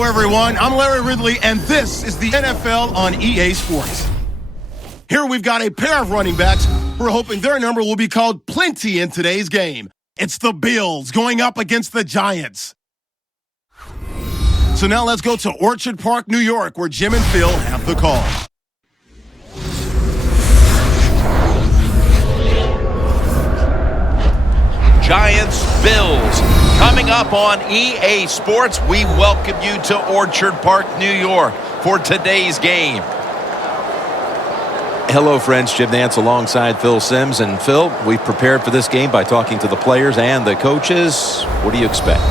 Hello, everyone. I'm Larry Ridley, and this is the NFL on EA Sports. Here we've got a pair of running backs who are hoping their number will be called plenty in today's game. It's the Bills going up against the Giants. So now let's go to Orchard Park, New York, where Jim and Phil have the call. Giants, Bills. Coming up on EA Sports, we welcome you to Orchard Park, New York for today's game. Hello, friends. Jim Nantz alongside Phil Simms. And Phil, we've prepared for this game by talking to the players and the coaches. What do you expect?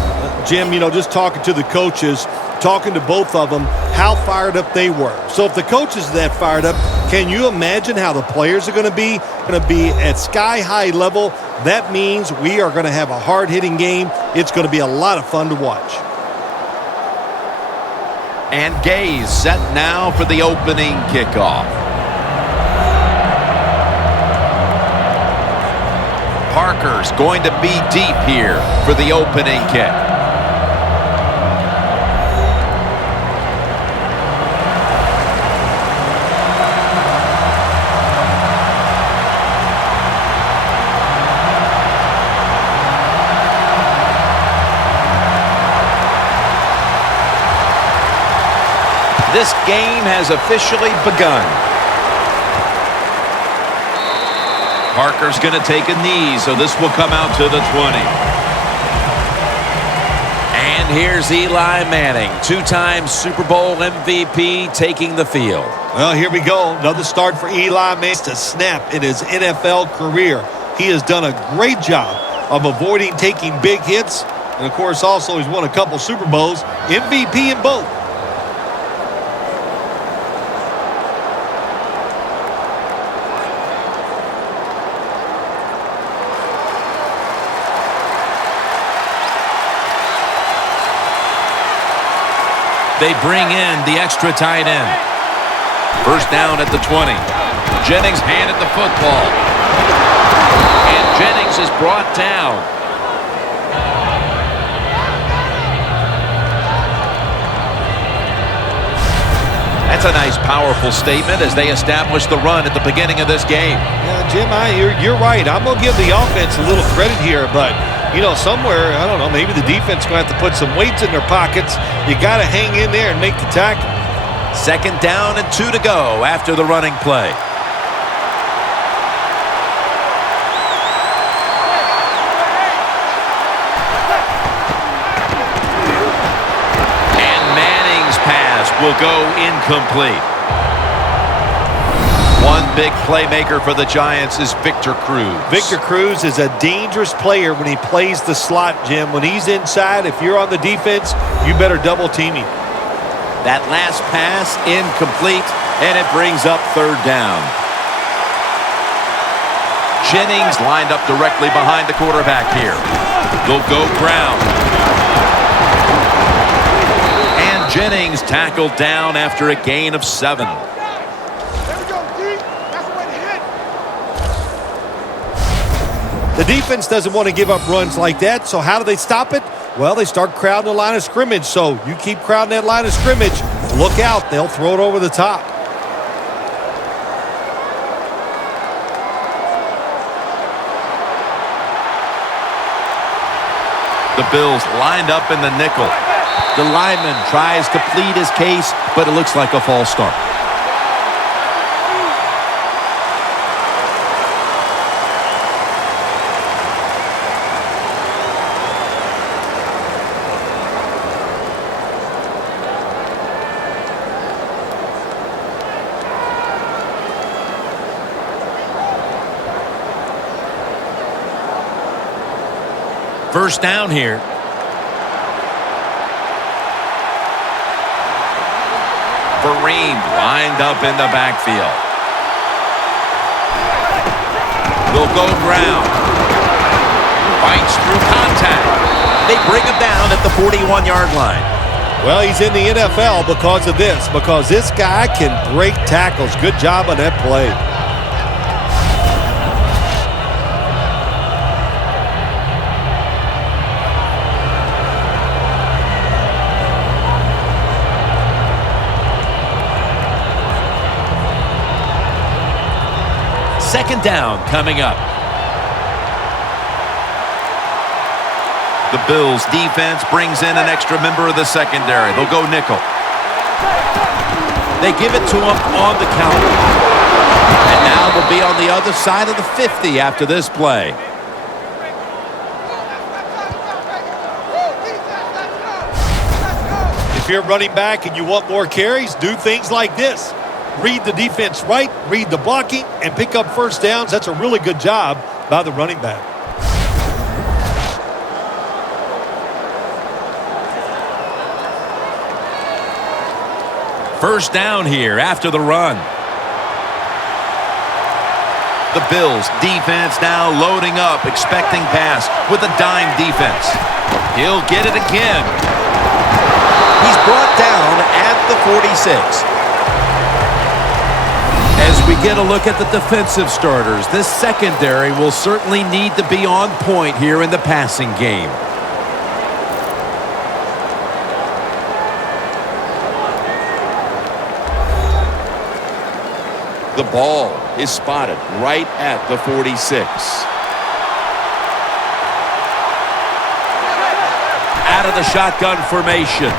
Jim, just talking to the coaches, talking to both of them, how fired up they were. So if the coaches are that fired up, can you imagine how the players are going to be? Going to be at sky-high level. That means we are going to have a hard-hitting game. It's going to be a lot of fun to watch. And Gaze set now for the opening kickoff. Parker's going to be deep here for the opening kick. This game has officially begun. Parker's going to take a knee, so this will come out to the 20. And here's Eli Manning, two-time Super Bowl MVP, taking the field. Well, here we go. Another start for Eli Manning to snap in his NFL career. He has done a great job of avoiding taking big hits. And, of course, also he's won a couple Super Bowls, MVP in both. They bring in the extra tight end. First down at the 20. Jennings handed the football. And Jennings is brought down. That's a nice, powerful statement as they establish the run at the beginning of this game. Yeah, Jim, you're right. I'm going to give the offense a little credit here, but somewhere, I don't know, maybe the defense is going to have to put some weights in their pockets. You got to hang in there and make the tackle. Second down and 2 to go after the running play. And Manning's pass will go incomplete. One big playmaker for the Giants is Victor Cruz. Victor Cruz is a dangerous player when he plays the slot, Jim. When he's inside, if you're on the defense, you better double team him. That last pass incomplete, and it brings up third down. Jennings lined up directly behind the quarterback here. They'll go ground. And Jennings tackled down after a gain of 7. The defense doesn't want to give up runs like that, so how do they stop it? Well, they start crowding the line of scrimmage, so you keep crowding that line of scrimmage. Look out, they'll throw it over the top. The Bills lined up in the nickel. The lineman tries to plead his case, but it looks like a false start. First down here. Vereen lined up in the backfield. They'll go ground. Fights through contact. They bring him down at the 41-yard line. Well, he's in the NFL because of this, because this guy can break tackles. Good job on that play. Second down coming up. The Bills defense brings in an extra member of the secondary. They'll go nickel. They give it to him on the counter. And now they'll be on the other side of the 50 after this play. If you're running back and you want more carries, do things like this. Read the defense right, read the blocking, and pick up first downs. That's a really good job by the running back. First down here after the run. The Bills defense now loading up, expecting pass with a dime defense. He'll get it again. He's brought down at the 46. As we get a look at the defensive starters, this secondary will certainly need to be on point here in the passing game. The ball is spotted right at the 46. Out of the shotgun formation.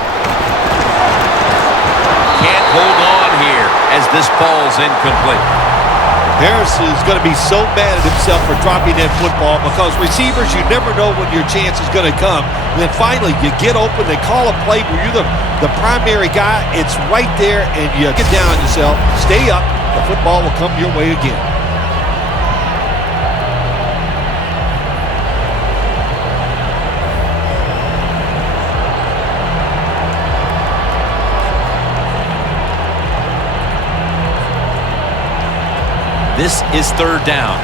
Can't hold on here as this ball's incomplete. Harris is going to be so mad at himself for dropping that football because receivers, you never know when your chance is going to come. And then finally, you get open, they call a play where you're the primary guy. It's right there, and you get down on yourself, stay up, the football will come your way again. This is third down.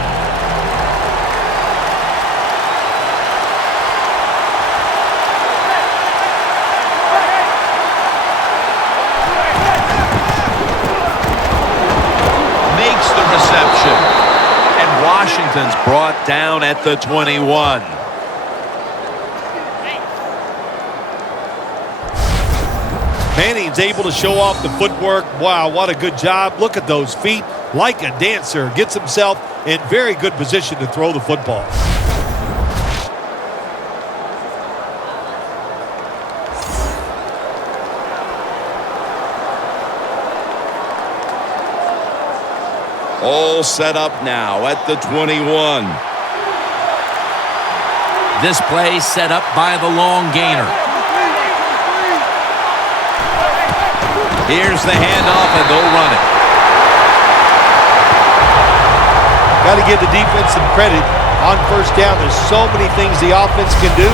Makes the reception. And Washington's brought down at the 21. Manning's able to show off the footwork. Wow, what a good job. Look at those feet. Like a dancer, gets himself in very good position to throw the football. All set up now at the 21. This play set up by the long gainer. Here's the handoff, and they'll run it. Got to give the defense some credit. On first down, there's so many things the offense can do.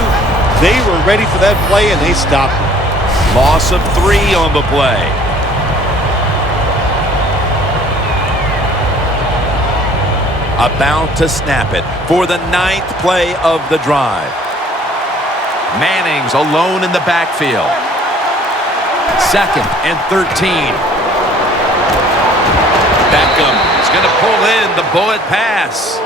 They were ready for that play, and they stopped it. Loss of 3 on the play. About to snap it for the 9th play of the drive. Manning's alone in the backfield. 2nd and 13. Beckham is going to pull in the bullet pass.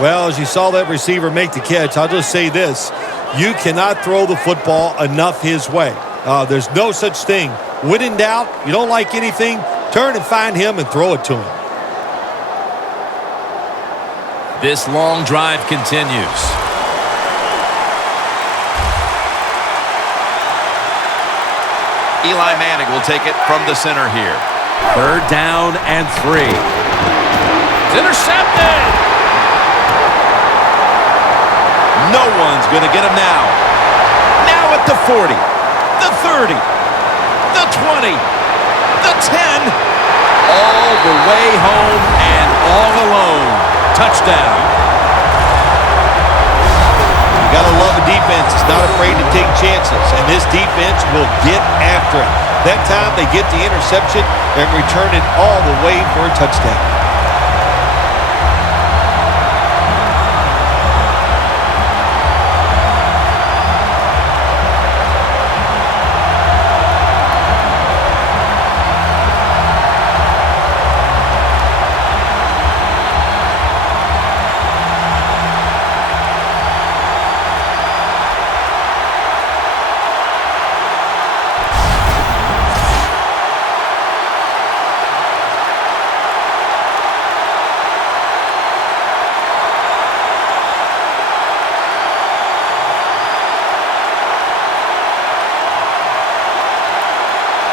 Well, as you saw that receiver make the catch, I'll just say this. You cannot throw the football enough his way. There's no such thing. When in doubt, you don't like anything, turn and find him and throw it to him. This long drive continues. Eli Manning will take it from the center here. Third down and 3. It's intercepted. No one's going to get him now. Now at the 40, the 30, the 20, the 10. All the way home and all alone. Touchdown. You got to love a defense that's not afraid to take chances, and this defense will get after it. That time they get the interception and return it all the way for a touchdown.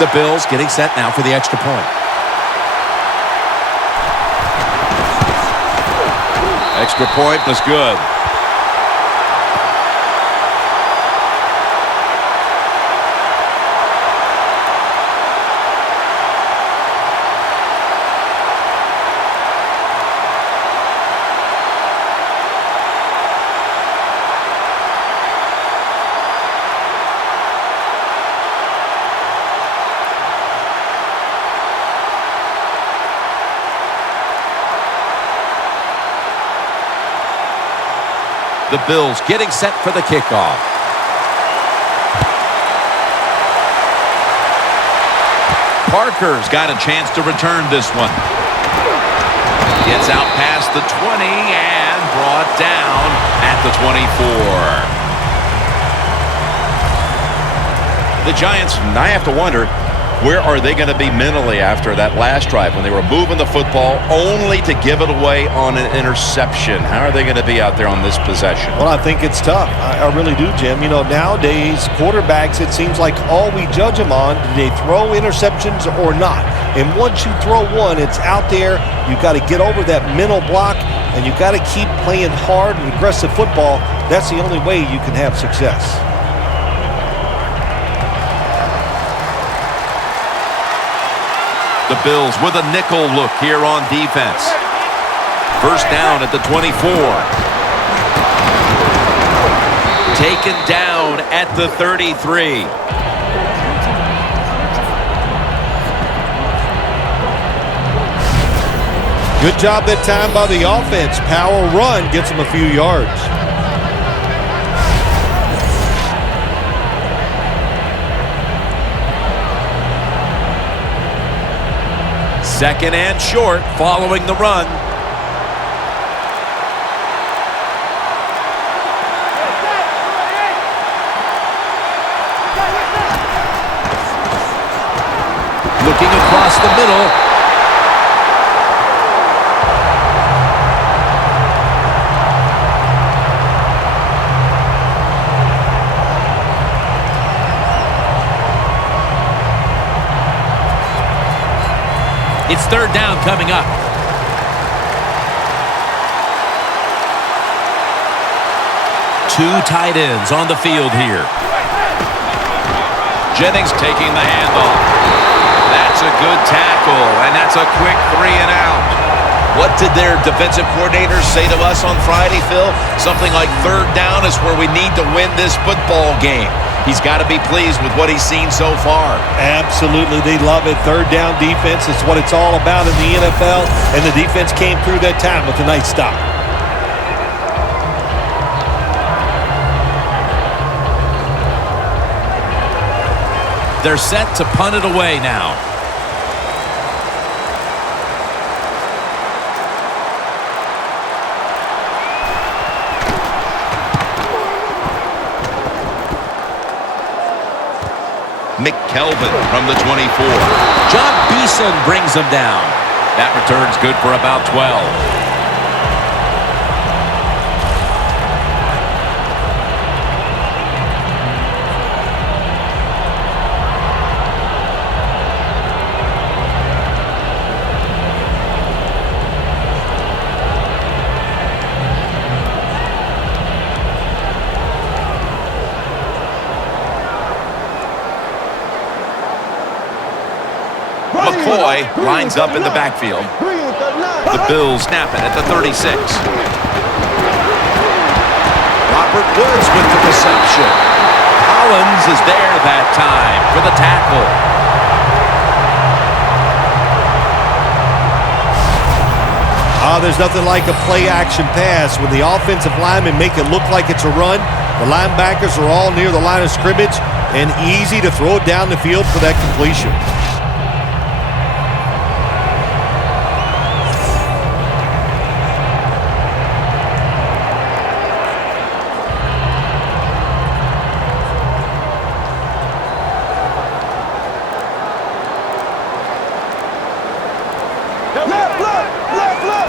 The Bills getting set now for the extra point. Extra point was good. The Bills getting set for the kickoff. Parker's got a chance to return this one. Gets out past the 20 and brought down at the 24. The Giants, I have to wonder, where are they going to be mentally after that last drive when they were moving the football only to give it away on an interception? How are they going to be out there on this possession? Well, I think it's tough. I really do, Jim. You know, nowadays, quarterbacks, it seems like all we judge them on, do they throw interceptions or not? And once you throw one, it's out there. You've got to get over that mental block, and you've got to keep playing hard and aggressive football. That's the only way you can have success. The Bills with a nickel look here on defense. First down at the 24. Taken down at the 33. Good job that time by the offense. Power run gets them a few yards. Second and short following the run. Looking across the middle. It's third down coming up. Two tight ends on the field here. Jennings taking the handoff. That's a good tackle, and that's a quick 3 and out. What did their defensive coordinators say to us on Friday, Phil? Something like third down is where we need to win this football game. He's got to be pleased with what he's seen so far. Absolutely. They love it. Third down defense is what it's all about in the NFL, and the defense came through that time with a nice stop. They're set to punt it away now. McKelvin from the 24. John Beeson brings him down. That return's good for about 12. McCoy lines up in the backfield. The Bills snap it at the 36. Robert Woods with the reception. Collins is there that time for the tackle. There's nothing like a play-action pass. When the offensive linemen make it look like it's a run, the linebackers are all near the line of scrimmage and easy to throw it down the field for that completion.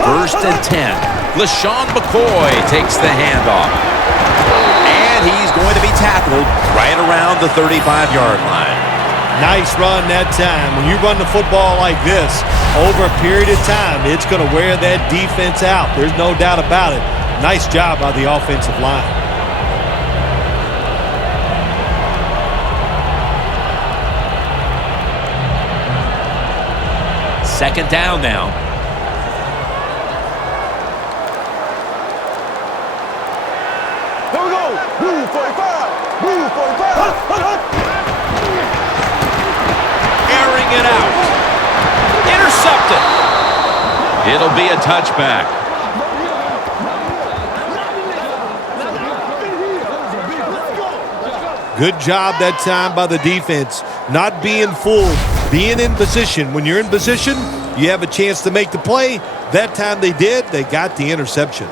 First and 10. LaShawn McCoy takes the handoff. And he's going to be tackled right around the 35-yard line. Nice run that time. When you run the football like this, over a period of time, it's going to wear that defense out. There's no doubt about it. Nice job by the offensive line. Second down now. Here we go. Move 45. Move 45. Airing it out. Intercepted. It'll be a touchback. Good job that time by the defense. Not being fooled, being in position. When you're in position, you have a chance to make the play. That time they did. They got the interception.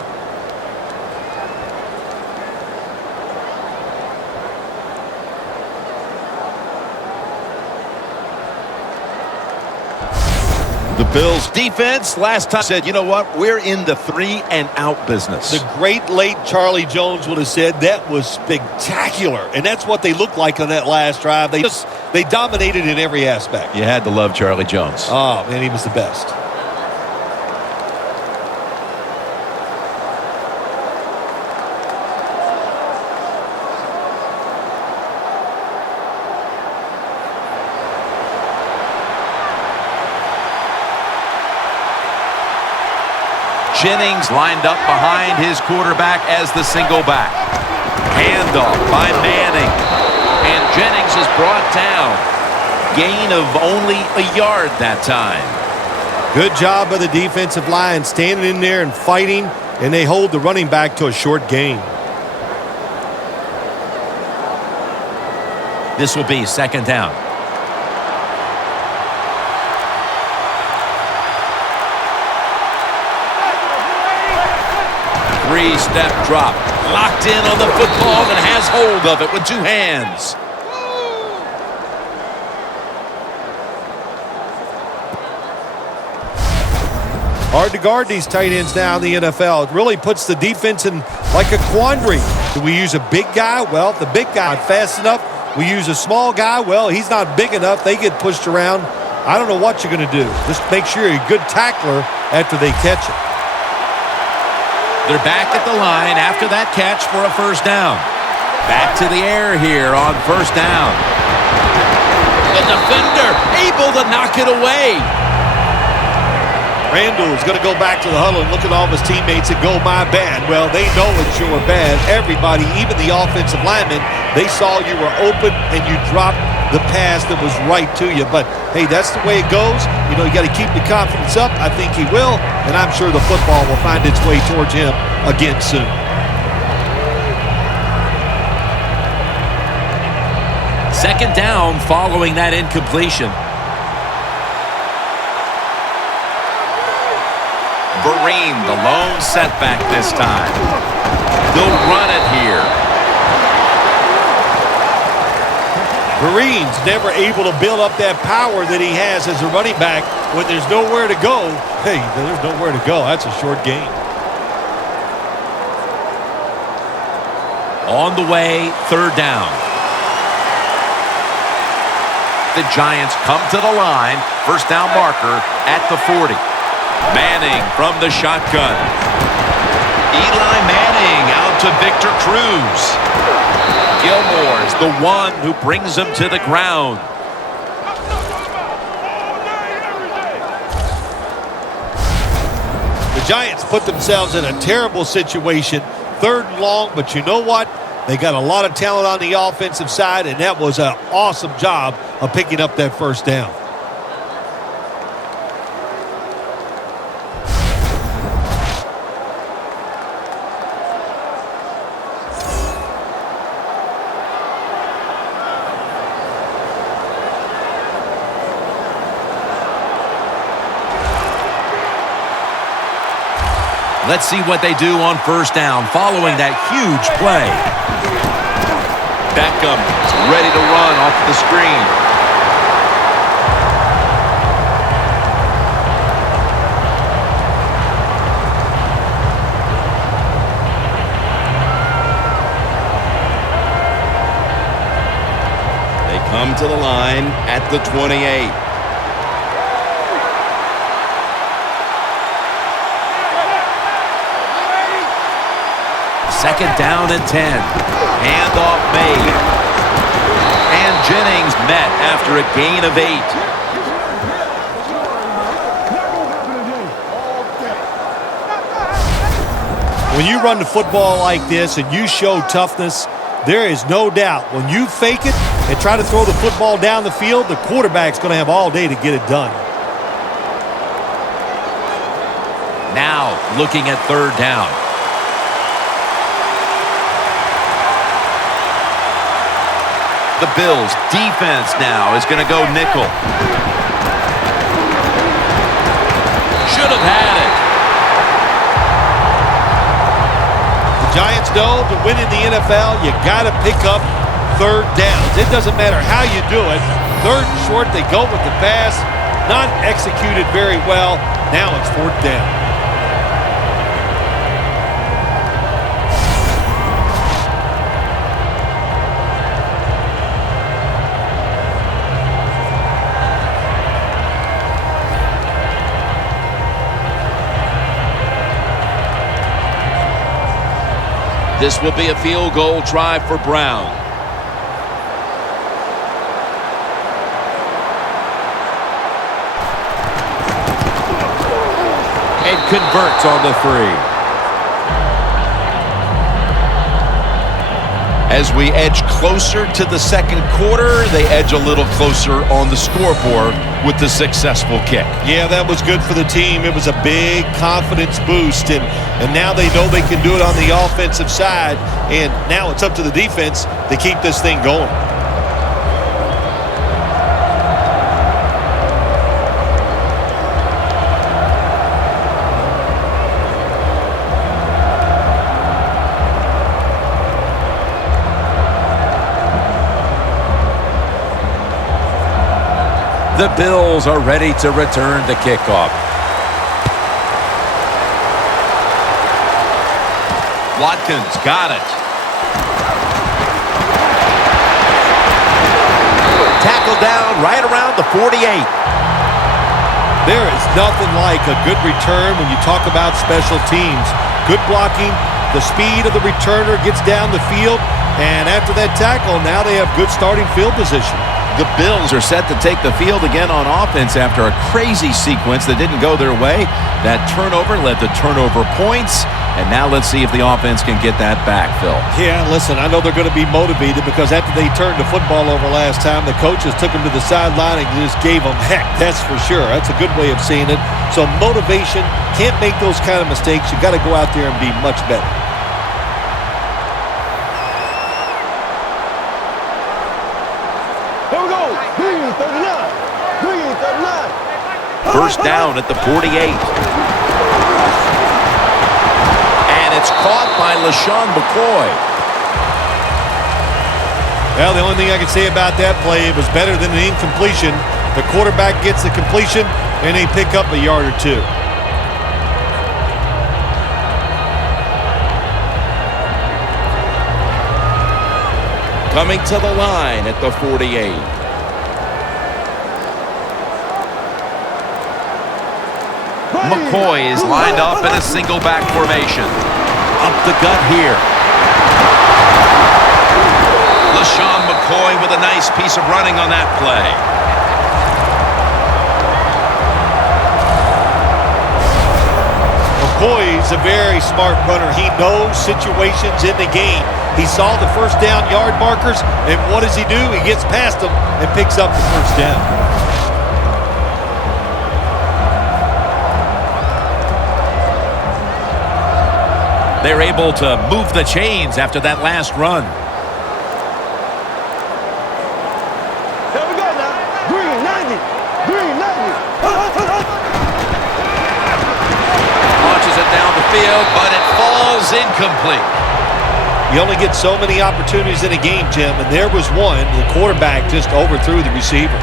The Bills defense last time said, you know what, we're in the 3-and-out business. The great late Charlie Jones would have said that was spectacular. And that's what they looked like on that last drive. They dominated in every aspect. You had to love Charlie Jones. Oh, man, he was the best. Jennings lined up behind his quarterback as the single back. Handoff by Manning. And Jennings is brought down. Gain of only a yard that time. Good job by the defensive line standing in there and fighting, and they hold the running back to a short gain. This will be second down. Three-step drop. Locked in on the football and has hold of it with two hands. Hard to guard these tight ends now in the NFL. It really puts the defense in like a quandary. Do we use a big guy? Well, if the big guy not fast enough, we use a small guy. Well, he's not big enough. They get pushed around. I don't know what you're going to do. Just make sure you're a good tackler after they catch it. They're back at the line after that catch for a first down. Back to the air here on first down. The defender able to knock it away. Randall's going to go back to the huddle and look at all of his teammates and go, my bad. Well, they know it's your bad. Everybody, even the offensive linemen, they saw you were open and you dropped the pass that was right to you. But, hey, that's the way it goes. You know, you got to keep the confidence up. I think he will, and I'm sure the football will find its way towards him again soon. Second down following that incompletion. Vereen, the lone setback this time. They'll run it here. Vereen's never able to build up that power that he has as a running back when there's nowhere to go. Hey, there's nowhere to go. That's a short gain. On the way, third down. The Giants come to the line. First down marker at the 40. Manning from the shotgun. Eli Manning out to Victor Cruz. Gilmore's the one who brings him to the ground. The Giants put themselves in a terrible situation. Third and long, but you know what? They got a lot of talent on the offensive side, and that was an awesome job of picking up that first down. Let's see what they do on first down following that huge play. Beckham is ready to run off the screen. They come to the line line at the 28. Second down and 10. Handoff made. And Jennings met after a gain of 8. When you run the football like this and you show toughness, there is no doubt when you fake it and try to throw the football down the field, the quarterback's going to have all day to get it done. Now looking at third down. The Bills' defense now is going to go nickel. Should have had it. The Giants know to win in the NFL, you got to pick up third downs. It doesn't matter how you do it. Third and short, they go with the pass. Not executed very well. Now it's fourth down. This will be a field goal try for Brown. And converts on the 3. As we edge closer to the second quarter, they edge a little closer on the scoreboard with the successful kick. Yeah, that was good for the team. It was a big confidence boost, and now they know they can do it on the offensive side, and now it's up to the defense to keep this thing going. The Bills are ready to return the kickoff. Watkins got it. Tackled down right around the 48. There is nothing like a good return when you talk about special teams. Good blocking, the speed of the returner gets down the field, and after that tackle, now they have good starting field position. The Bills are set to take the field again on offense after a crazy sequence that didn't go their way. That turnover led to turnover points, and now let's see if the offense can get that back, Phil. Yeah, listen, I know they're going to be motivated because after they turned the football over last time, the coaches took them to the sideline and just gave them heck, that's for sure. That's a good way of seeing it. So motivation, can't make those kind of mistakes. You got to go out there and be much better. Here we go. Green 39. Green 39. First down at the 48. And it's caught by LaShawn McCoy. Well, the only thing I can say about that play, it was better than an incompletion. The quarterback gets the completion, and they pick up a yard or two. Coming to the line at the 48. McCoy is lined up in a single back formation. Up the gut here. LaShawn McCoy with a nice piece of running on that play. McCoy's a very smart runner. He knows situations in the game. He saw the first down yard markers, and what does he do? He gets past them and picks up the first down. They're able to move the chains after that last run. Here we go now. Green 90. Green 90. Launches it down the field, but it falls incomplete. You only get so many opportunities in a game, Jim, and there was one. The quarterback just overthrew the receiver.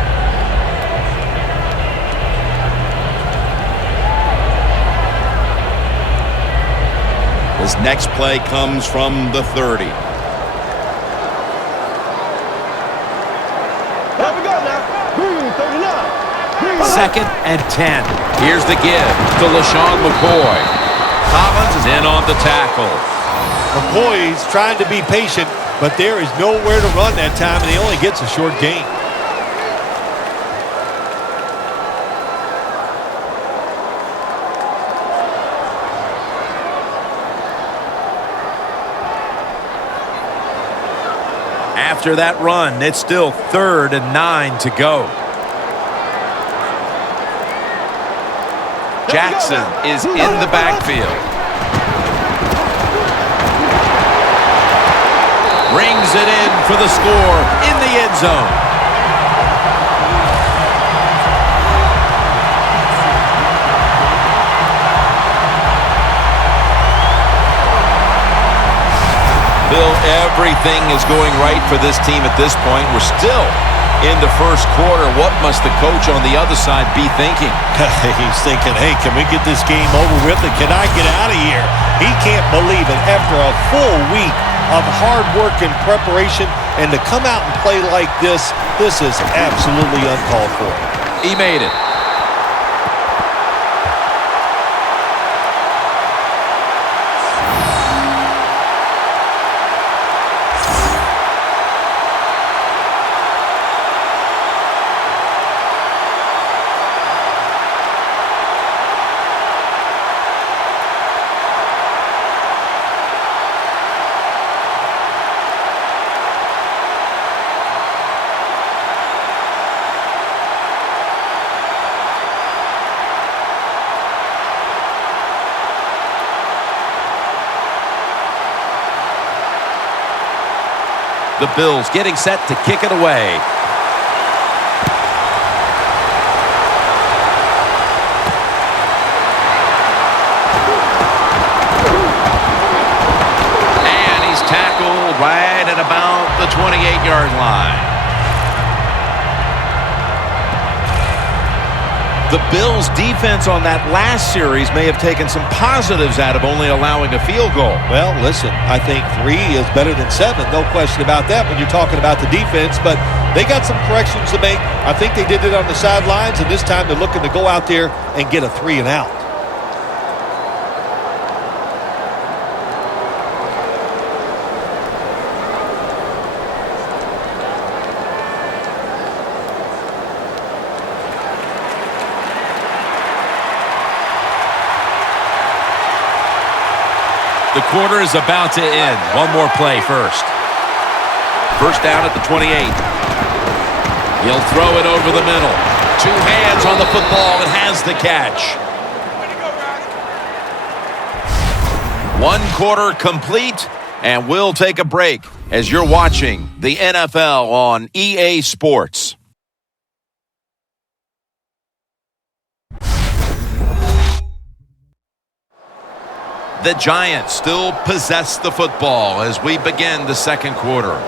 This next play comes from the 30. Here we go now. 2nd and 10. Here's the give to LaShawn McCoy. Collins is in on the tackle. McCoy's trying to be patient, but there is nowhere to run that time, and he only gets a short gain. After that run, it's still 3rd and 9 to go. Jackson is in the backfield. Rings it in for the score in the end zone. Bill, everything is going right for this team at this point. We're still in the first quarter. What must the coach on the other side be thinking? He's thinking, hey, can we get this game over with and can I get out of here? He can't believe it. After a full week of hard work and preparation, and to come out and play like this is absolutely uncalled for. He made it. The Bills getting set to kick it away. And he's tackled right at about the 28-yard line. The Bills' defense on that last series may have taken some positives out of only allowing a field goal. Well, listen, I think 3 is better than 7. No question about that when you're talking about the defense. But they got some corrections to make. I think they did it on the sidelines, and this time they're looking to go out there and get a 3 and out. The quarter is about to end. One more play first. First down at the 28. He'll throw it over the middle. 2 hands on the football and has the catch. 1 quarter complete, and we'll take a break as you're watching the NFL on EA Sports. The Giants still possess the football as we begin the second quarter.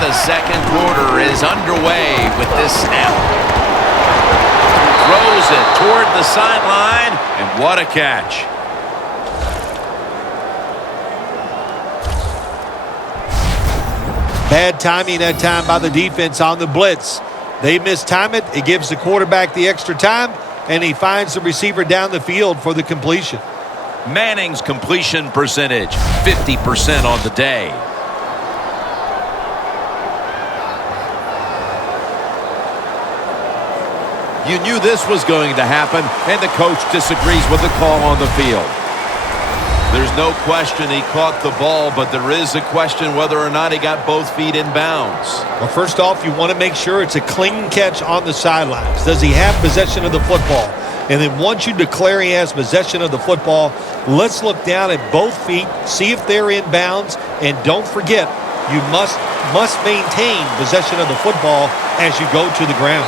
The second quarter is underway with this snap. Throws it toward the sideline, and what a catch. Bad timing that time by the defense on the blitz. They mistime it. It gives the quarterback the extra time, and he finds the receiver down the field for the completion. Manning's completion percentage, 50% on the day. You knew this was going to happen, and the coach disagrees with the call on the field. There's no question he caught the ball, but there is a question whether or not he got both feet in bounds. Well, first off, you want to make sure it's a clean catch on the sidelines. Does he have possession of the football? And then once you declare he has possession of the football, let's look down at both feet, see if they're in bounds, and don't forget, you must maintain possession of the football as you go to the ground.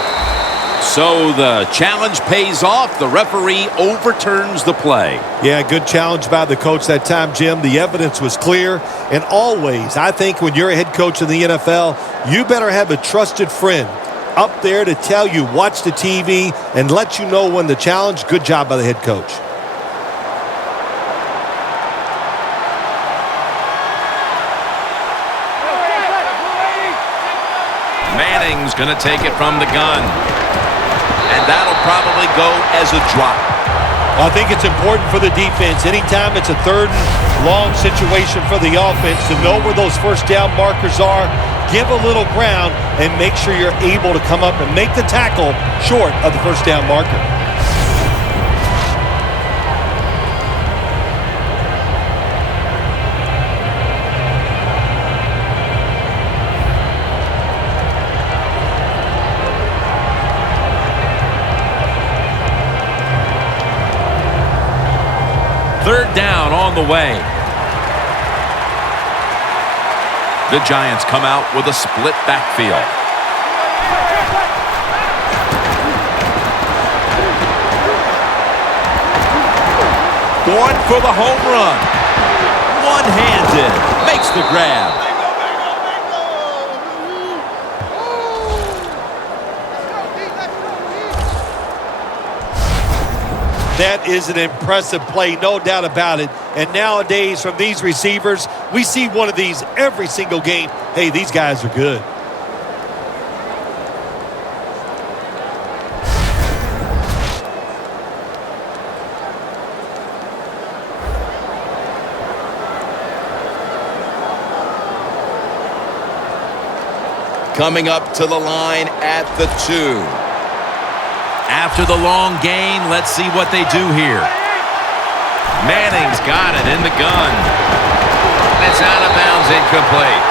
So the challenge pays off. The referee overturns the play. Yeah, good challenge by the coach that time, Jim. The evidence was clear. And always, I think when you're a head coach in the NFL, you better have a trusted friend up there to tell you, watch the TV, and let you know when the challenge. Good job by the head coach. Manning's going to take it from the gun. And that'll probably go as a drop. I think it's important for the defense. Anytime it's a third and long situation for the offense to know where those first down markers are, give a little ground, and make sure you're able to come up and make the tackle short of the first down marker. Third down on the way. The Giants come out with a split backfield. Going for the home run. One-handed. Makes the grab. That is an impressive play, no doubt about it. And nowadays, from these receivers, we see one of these every single game. Hey, these guys are good. Coming up to the line at the 2. After the long gain, let's see what they do here. Manning's got it in the gun. It's out of bounds, incomplete.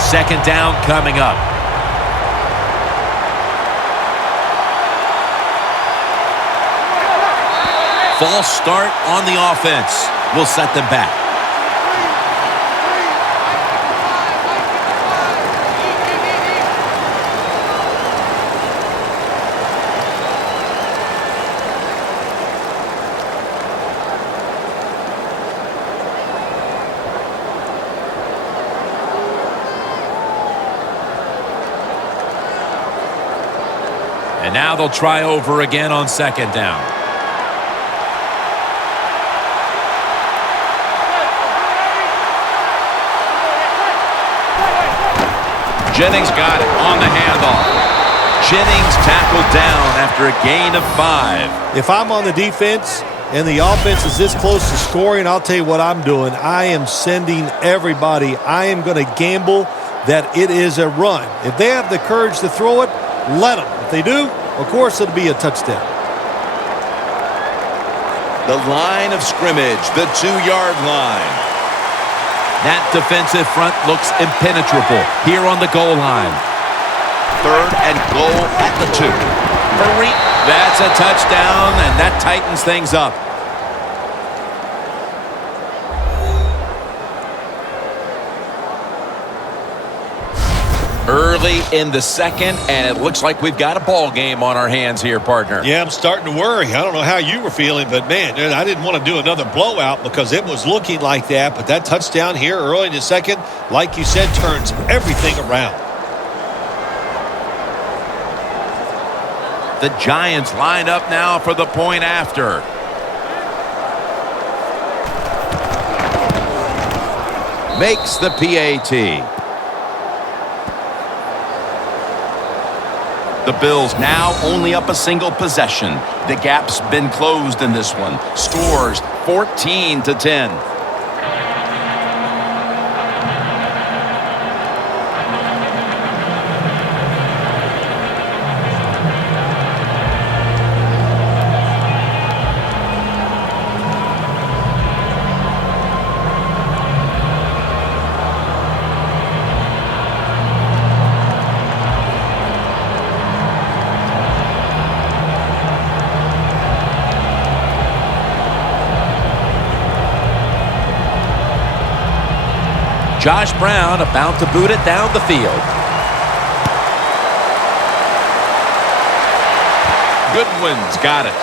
Second down coming up. False start on the offense will set them back. And now they'll try over again on second down. Jennings got it on the handoff. Jennings tackled down after a gain of 5. If I'm on the defense and the offense is this close to scoring, I'll tell you what I'm doing. I am sending everybody. I am going to gamble that it is a run. If they have the courage to throw it, let them. If they do, of course it'll be a touchdown. The line of scrimmage, the 2-yard line. That defensive front looks impenetrable here on the goal line. Third and goal at the 2. Murray, that's a touchdown, and that tightens things up. Early in the second, and it looks like we've got a ball game on our hands here, partner. Yeah, I'm starting to worry. I don't know how you were feeling, but, man, I didn't want to do another blowout because it was looking like that. But that touchdown here early in the second, like you said, turns everything around. The Giants line up now for the point after. Makes the PAT. The Bills now only up a single possession. The gap's been closed in this one. Scores 14-10. Josh Brown about to boot it down the field. Goodwin's got it.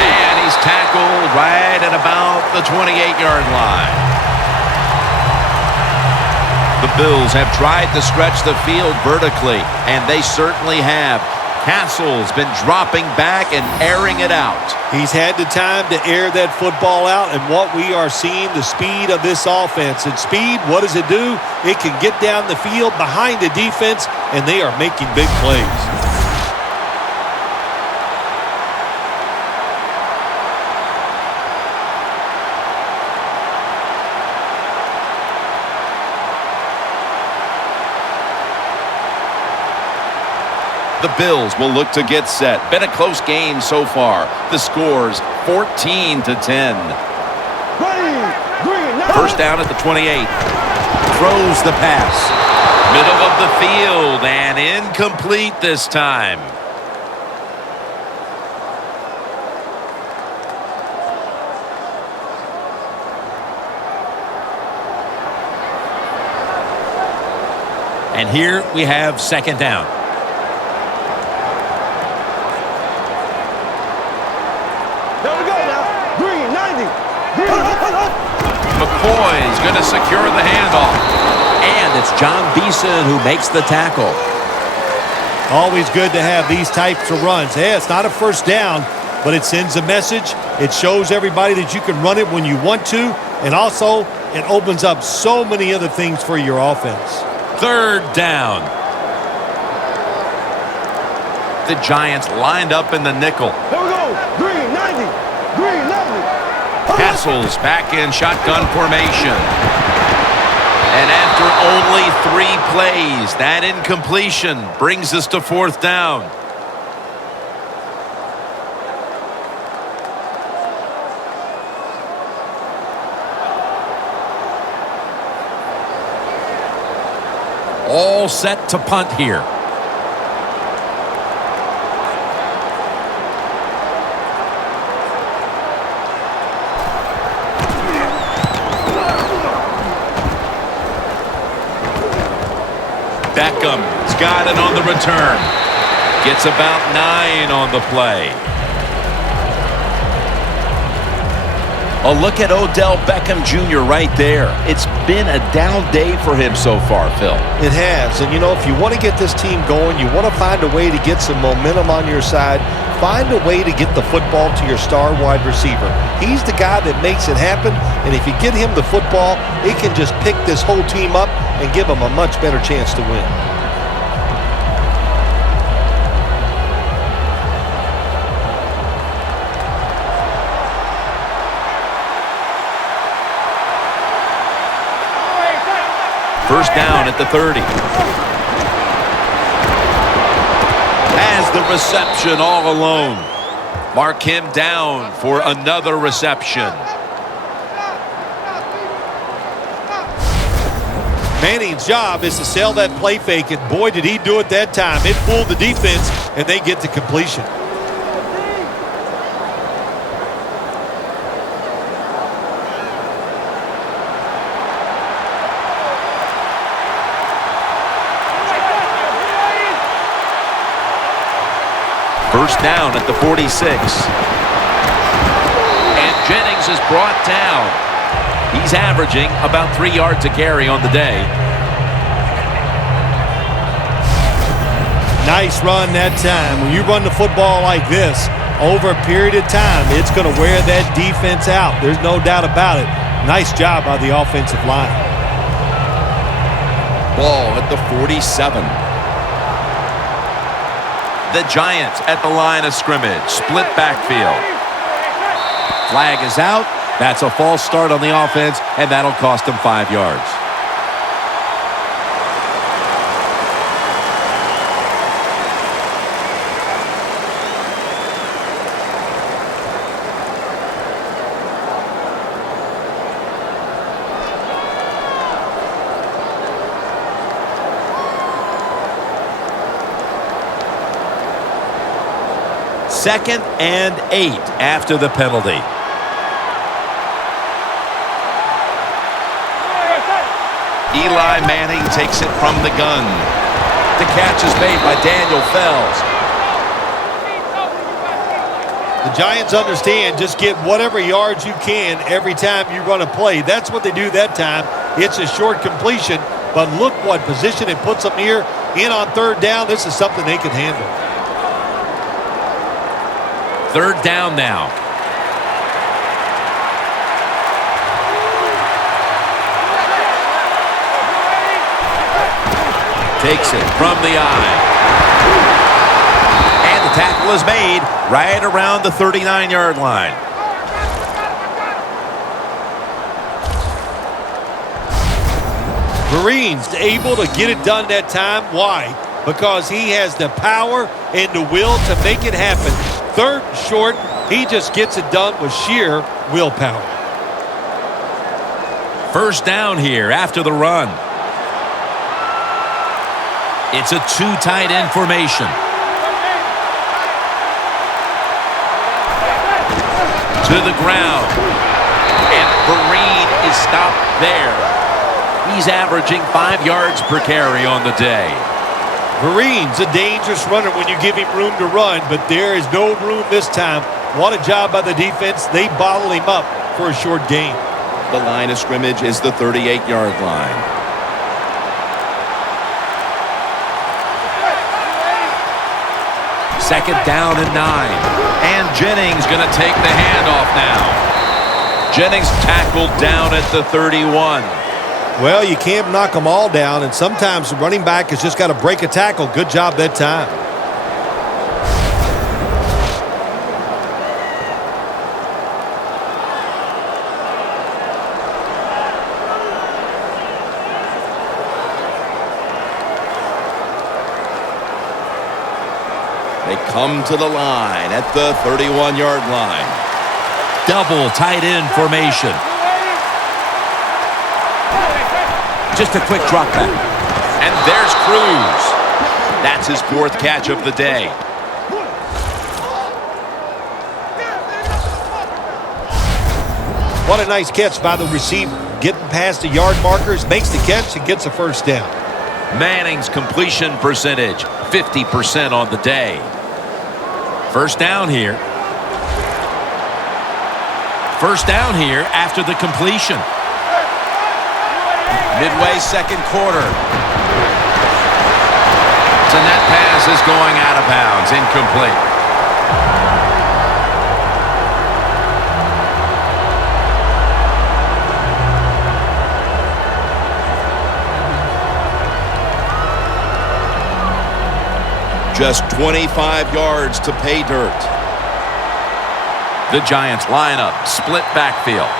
And he's tackled right at about the 28-yard line. The Bills have tried to stretch the field vertically, and they certainly have. Castle's been dropping back and airing it out. He's had the time to air that football out, and what we are seeing, the speed of this offense. And speed, what does it do? It can get down the field behind the defense, and they are making big plays. The Bills will look to get set. Been a close game so far. The score's 14-10. First down at the 28. Throws the pass. Middle of the field and incomplete this time. And here we have second down. McCoy's going to secure the handoff. And it's John Beeson who makes the tackle. Always good to have these types of runs. Hey, it's not a first down, but it sends a message. It shows everybody that you can run it when you want to. And also, it opens up so many other things for your offense. Third down. The Giants lined up in the nickel. Here we go. Green 90. Green 90. Castle's back in shotgun formation. And after only 3 plays, that incompletion brings us to fourth down. All set to punt here. Beckham's got it on the return. Gets about 9 on the play. A look at Odell Beckham Jr. right there. It's been a down day for him so far, Phil. It has. And, you know, if you want to get this team going, you want to find a way to get some momentum on your side. Find a way to get the football to your star wide receiver. He's the guy that makes it happen. And if you get him the football, it can just pick this whole team up and give them a much better chance to win. First down at the 30. Has the reception all alone. Mark him down for another reception. Manning's job is to sell that play fake, and boy, did he do it that time. It fooled the defense, and they get the completion. First down at the 46. And Jennings is brought down. He's averaging about 3 yards a carry on the day. Nice run that time. When you run the football like this, over a period of time, it's going to wear that defense out. There's no doubt about it. Nice job by the offensive line. Ball at the 47. The Giants at the line of scrimmage. Split backfield. Flag is out. That's a false start on the offense, and that'll cost them 5 yards. Second and 8 after the penalty. Eli Manning takes it from the gun. The catch is made by Daniel Fells. The Giants understand just get whatever yards you can every time you run a play. That's what they do that time. It's a short completion, but look what position it puts them here. In on third down, this is something they can handle. Third down now. Takes it from the eye. And the tackle is made right around the 39-yard line. Marines able to get it done that time. Why? Because he has the power and the will to make it happen. Third and short, he just gets it done with sheer willpower. First down here after the run. It's a two tight end formation. To the ground. And Vereen is stopped there. He's averaging 5 yards per carry on the day. Vereen's a dangerous runner when you give him room to run, but there is no room this time. What a job by the defense. They bottle him up for a short gain. The line of scrimmage is the 38-yard line. Second down and 9. And Jennings going to take the handoff now. Jennings tackled down at the 31. Well, you can't knock them all down, and sometimes the running back has just got to break a tackle. Good job that time. They come to the line at the 31-yard line. Double tight end formation. Just a quick drop back. And there's Cruz. That's his 4th catch of the day. What a nice catch by the receiver. Getting past the yard markers, makes the catch, and gets a first down. Manning's completion percentage, 50% on the day. First down here. First down here after the completion. Midway second quarter. And that pass is going out of bounds, incomplete. Just 25 yards to pay dirt. The Giants line up, split backfield.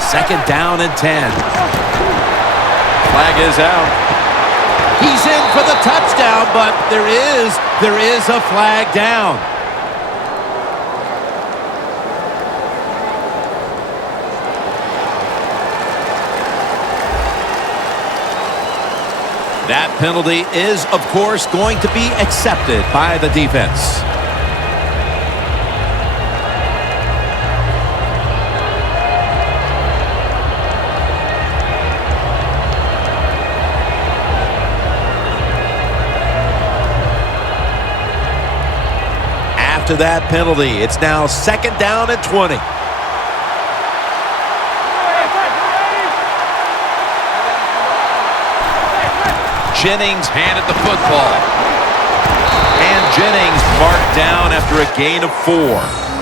Second down and 10. Flag is out. He's in for the touchdown, but there is a flag down. That penalty is, of course, going to be accepted by the defense. After that penalty, it's now second down and 20. Jennings handed the football. And Jennings marked down after a gain of 4.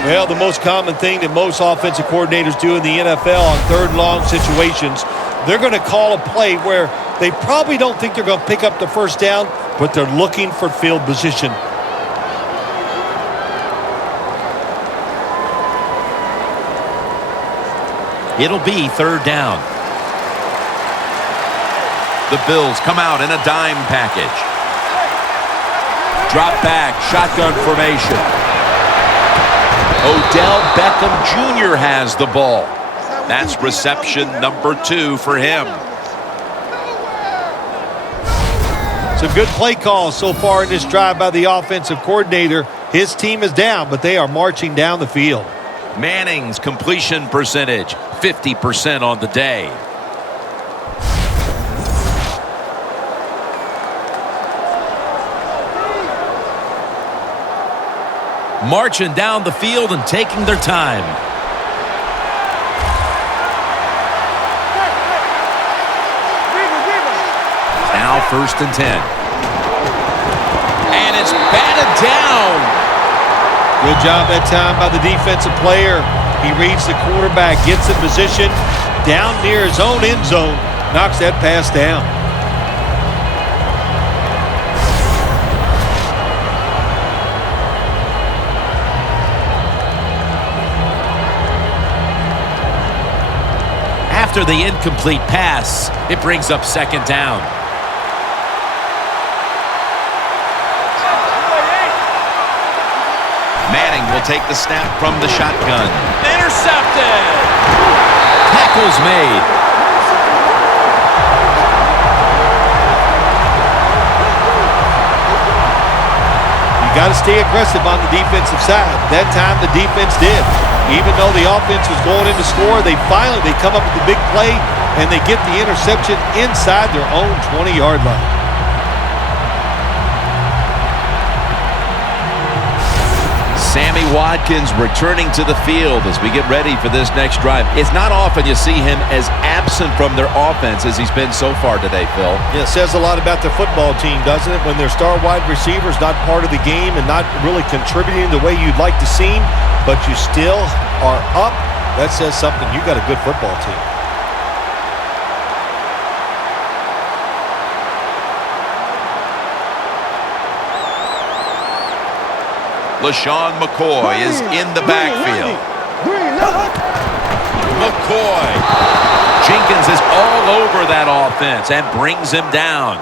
Well, the most common thing that most offensive coordinators do in the NFL on third and long situations, they're going to call a play where they probably don't think they're going to pick up the first down, but they're looking for field position. It'll be third down. The Bills come out in a dime package. Drop back, shotgun formation. Odell Beckham Jr. has the ball. That's reception number 2 for him. Some good play calls so far in this drive by the offensive coordinator. His team is down, but they are marching down the field. Manning's completion percentage, 50% on the day. Marching down the field and taking their time. Now 1st and 10. And it's batted down. Good job that time by the defensive player. He reads the quarterback, gets in position, down near his own end zone, knocks that pass down. After the incomplete pass, it brings up 2nd down. Manning will take the snap from the shotgun. Intercepted! Tackle's made. You got to stay aggressive on the defensive side. That time the defense did. Even though the offense was going in to score, they come up with the big play, and they get the interception inside their own 20-yard line. Sammy Watkins returning to the field as we get ready for this next drive. It's not often you see him as absent from their offense as he's been so far today, Phil. Yeah, it says a lot about their football team, doesn't it? When their star wide receivers not part of the game and not really contributing the way you'd like to see him, but you still are up. That says something. You got a good football team. LaShawn McCoy is in the backfield. McCoy. Jenkins is all over that offense and brings him down.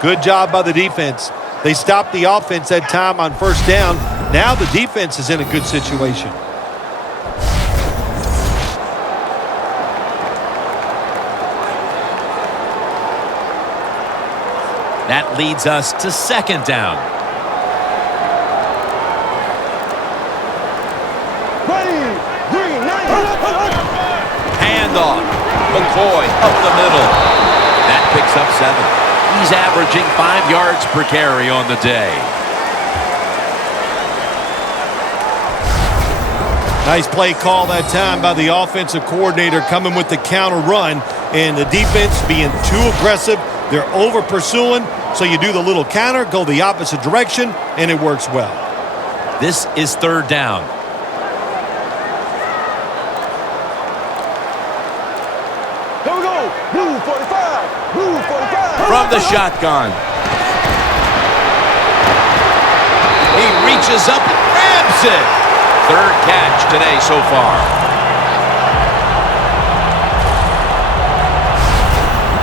Good job by the defense. They stopped the offense that time on 1st down. Now the defense is in a good situation. That leads us to 2nd down. Handoff. McCoy up the middle. That picks up 7. He's averaging 5 yards per carry on the day. Nice play call that time by the offensive coordinator, coming with the counter run, and the defense being too aggressive. They're over pursuing, so you do the little counter, go the opposite direction, and it works well. This is 3rd down. Here we go. Blue 45. Blue 45. From the shotgun. He reaches up and grabs it. 3rd catch today so far.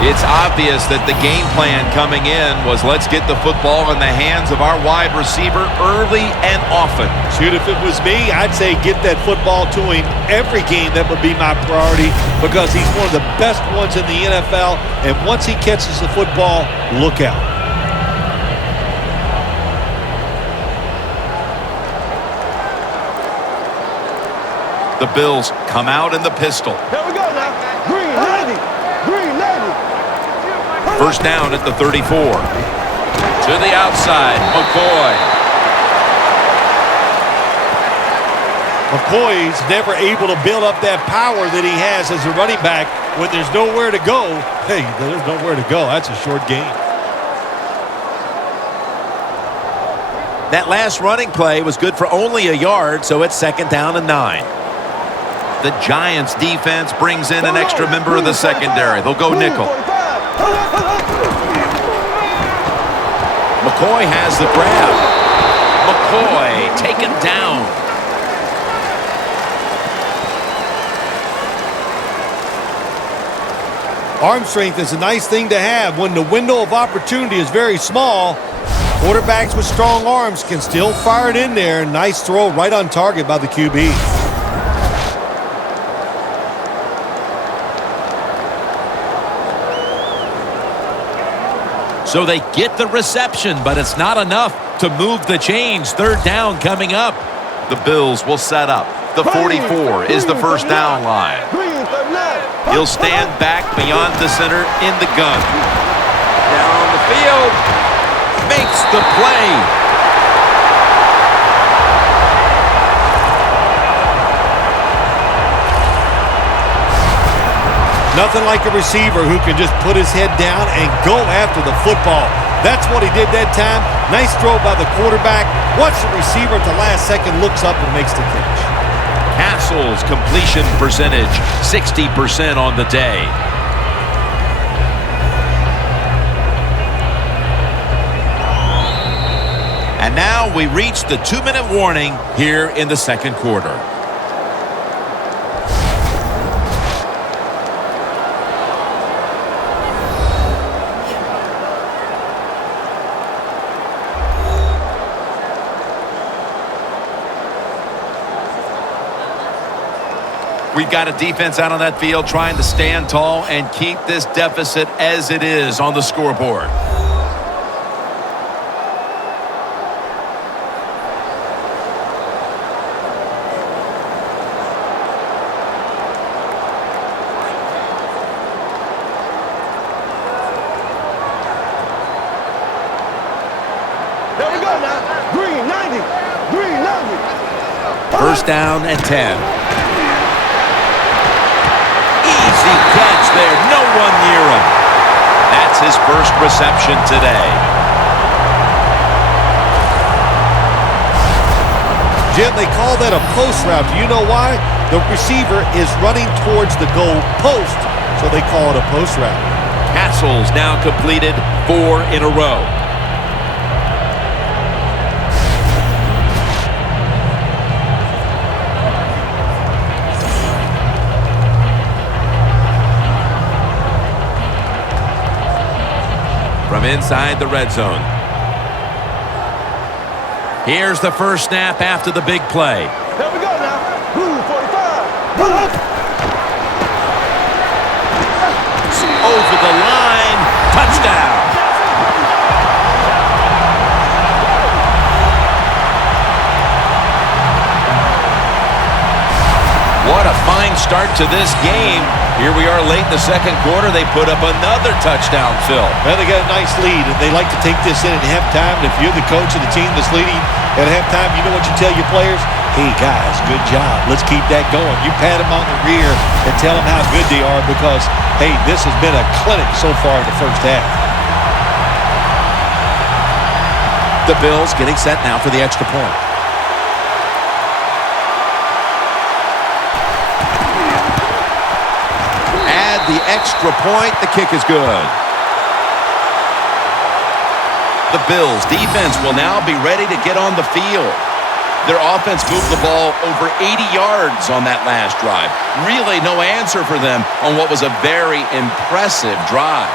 It's obvious that the game plan coming in was let's get the football in the hands of our wide receiver early and often. Shoot, if it was me, I'd say get that football to him every game. That would be my priority because he's one of the best ones in the NFL, and once he catches the football, look out. The Bills come out in the pistol. Here we go now. Green 90. Green 90. 1st down at the 34. To the outside, McCoy. McCoy's never able to build up that power that he has as a running back. When there's nowhere to go, hey, there's nowhere to go. That's a short game. That last running play was good for only a yard, so it's 2nd down and 9. The Giants defense brings in an extra member of the secondary. They'll go nickel. McCoy has the grab. McCoy taken down. Arm strength is a nice thing to have when the window of opportunity is very small. Quarterbacks with strong arms can still fire it in there. Nice throw right on target by the QB. So they get the reception, but it's not enough to move the chains. 3rd down coming up. The Bills will set up. the 44 is the first down line. He'll stand back beyond the center in the gun. Down the field. Makes the play. Nothing like a receiver who can just put his head down and go after the football. That's what he did that time. Nice throw by the quarterback. Watch the receiver at the last second, looks up and makes the catch. Castle's completion percentage, 60% on the day. And now we reach the 2-minute warning here in the second quarter. We've got a defense out on that field trying to stand tall and keep this deficit as it is on the scoreboard. There we go now. Green 90. Green 90. First down and 10. Easy catch there. No one near him. That's his first reception today. Jim, they call that a post route. Do you know why? The receiver is running towards the goal post, so they call it a post route. Castle's now completed 4 in a row. From inside the red zone. Here's the first snap after the big play. There we go now. Blue 45. Over the line. Touchdown. What a fine start to this game. Here we are late in the second quarter. They put up another touchdown, Phil. Well, they got a nice lead, and they like to take this in at halftime. And if you're the coach of the team that's leading at halftime, you know what you tell your players? Hey, guys, good job. Let's keep that going. You pat them on the rear and tell them how good they are because, hey, this has been a clinic so far in the first half. The Bills getting set now for the extra point. The extra point, the kick is good. The Bills defense will now be ready to get on the field. Their offense moved the ball over 80 yards on that last drive. Really no answer for them on what was a very impressive drive.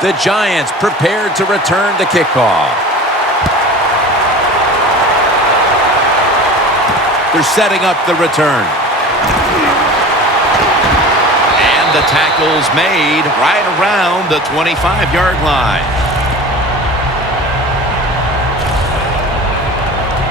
The Giants prepared to return the kickoff. They're setting up the return. And the tackle's made right around the 25-yard line.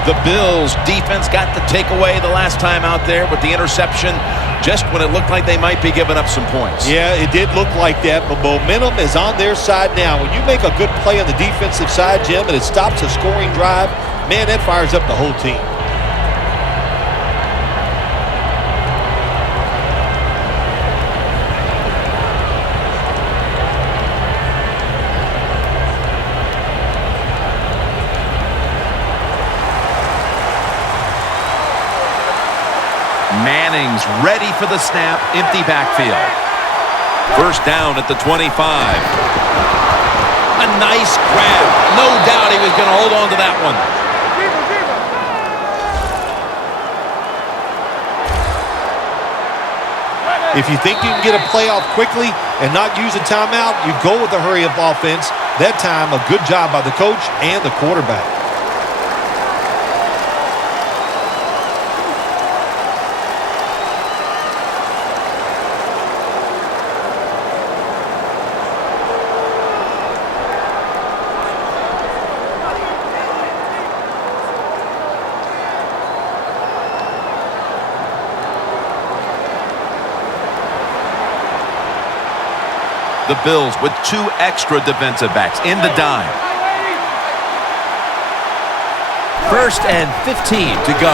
The Bills defense got the takeaway the last time out there with the interception just when it looked like they might be giving up some points. Yeah, it did look like that, but momentum is on their side now. When you make a good play on the defensive side, Jim, and it stops a scoring drive, man, that fires up the whole team. Manning's ready for the snap, empty backfield. First down at the 25. A nice grab. No doubt he was going to hold on to that one. If you think you can get a play off quickly, and not use a timeout, you go with a hurry-up offense. That time, a good job by the coach and the quarterback. The Bills with 2 extra defensive backs in the dime. 1st and 15 to go.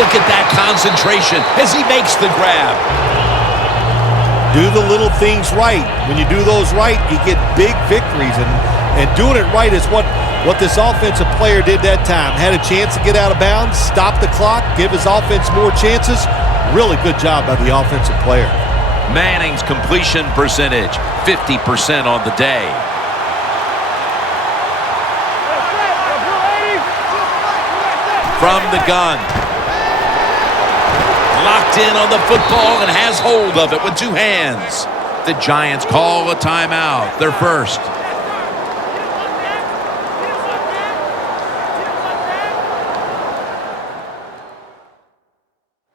Look at that concentration as he makes the grab. Do the little things right. When you do those right, you get big victories. And doing it right is what this offensive player did that time. Had a chance to get out of bounds, stop the clock, give his offense more chances. Really good job by the offensive player. Manning's completion percentage, 50% on the day. From the gun. Locked in on the football and has hold of it with 2 hands. The Giants call a timeout, their first.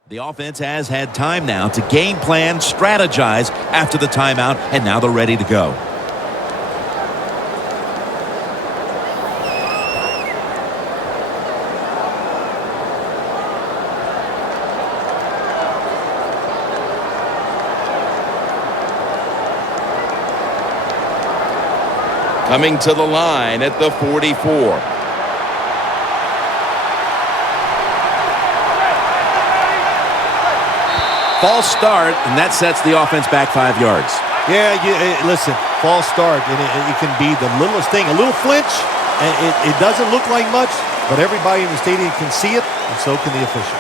The offense has had time now to game plan, strategize after the timeout, and now they're ready to go. Coming to the line at the 44. False start, and that sets the offense back 5 yards. Yeah, listen, false start, and it can be the littlest thing. A little flinch, and it doesn't look like much, but everybody in the stadium can see it, and so can the official.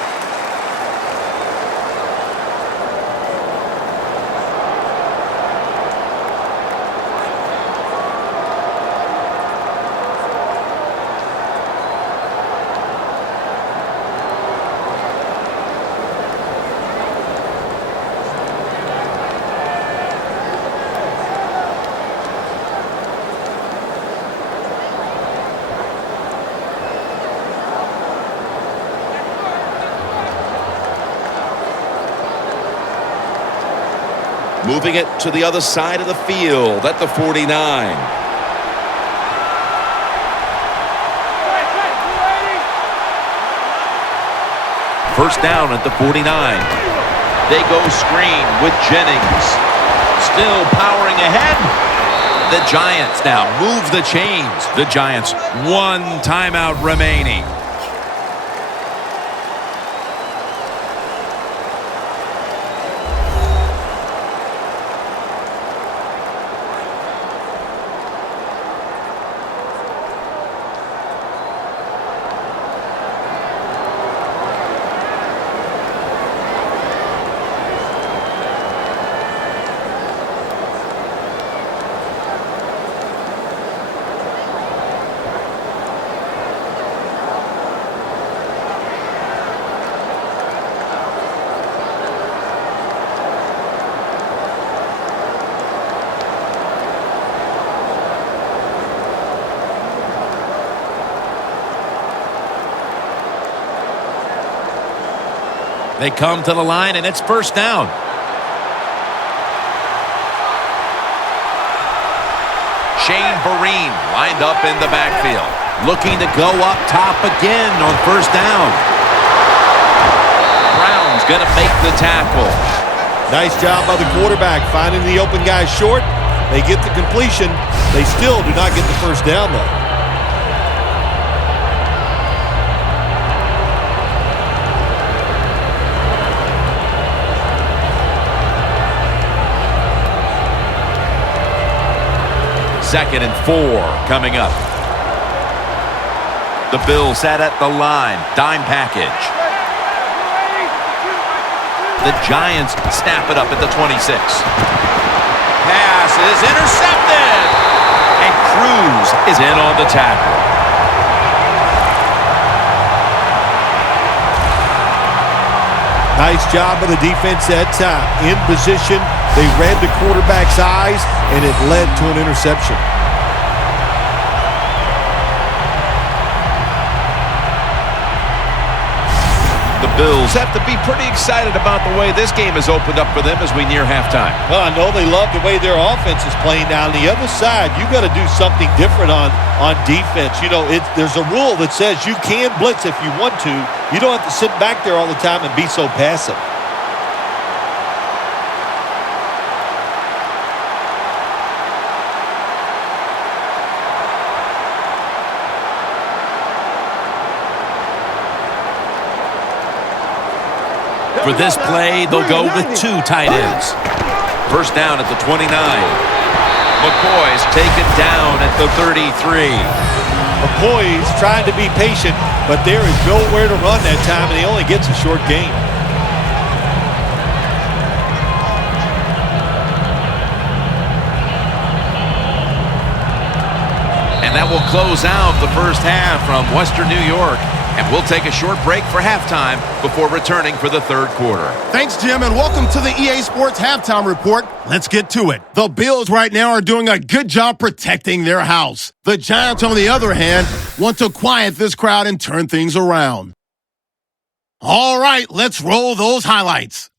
Moving it to the other side of the field at the 49. First down at the 49. They go screen with Jennings. Still powering ahead. The Giants now move the chains. The Giants, 1 timeout remaining. They come to the line, and it's first down. Shane Vereen lined up in the backfield, looking to go up top again on first down. Brown's going to make the tackle. Nice job by the quarterback finding the open guy short. They get the completion. They still do not get the first down, though. Second and 4 coming up. The Bills sat at the line. Dime package. The Giants snap it up at the 26. Pass is intercepted. And Cruz is in on the tackle. Nice job of the defense that time. In position, they read the quarterback's eyes, and it led to an interception. The Bills have to be pretty excited about the way this game has opened up for them as we near halftime. Well, I know they love the way their offense is playing. Now, on the other side, you got to do something different on defense. You know, there's a rule that says you can blitz if you want to. You don't have to sit back there all the time and be so passive. For this play, they'll go with 2 tight ends. First down at the 29. McCoy's taken down at the 33. McCoy's trying to be patient, but there is nowhere to run that time, and he only gets a short gain. And that will close out the first half from Western New York. And we'll take a short break for halftime before returning for the third quarter. Thanks, Jim, and welcome to the EA Sports Halftime Report. Let's get to it. The Bills right now are doing a good job protecting their house. The Giants, on the other hand, want to quiet this crowd and turn things around. All right, let's roll those highlights.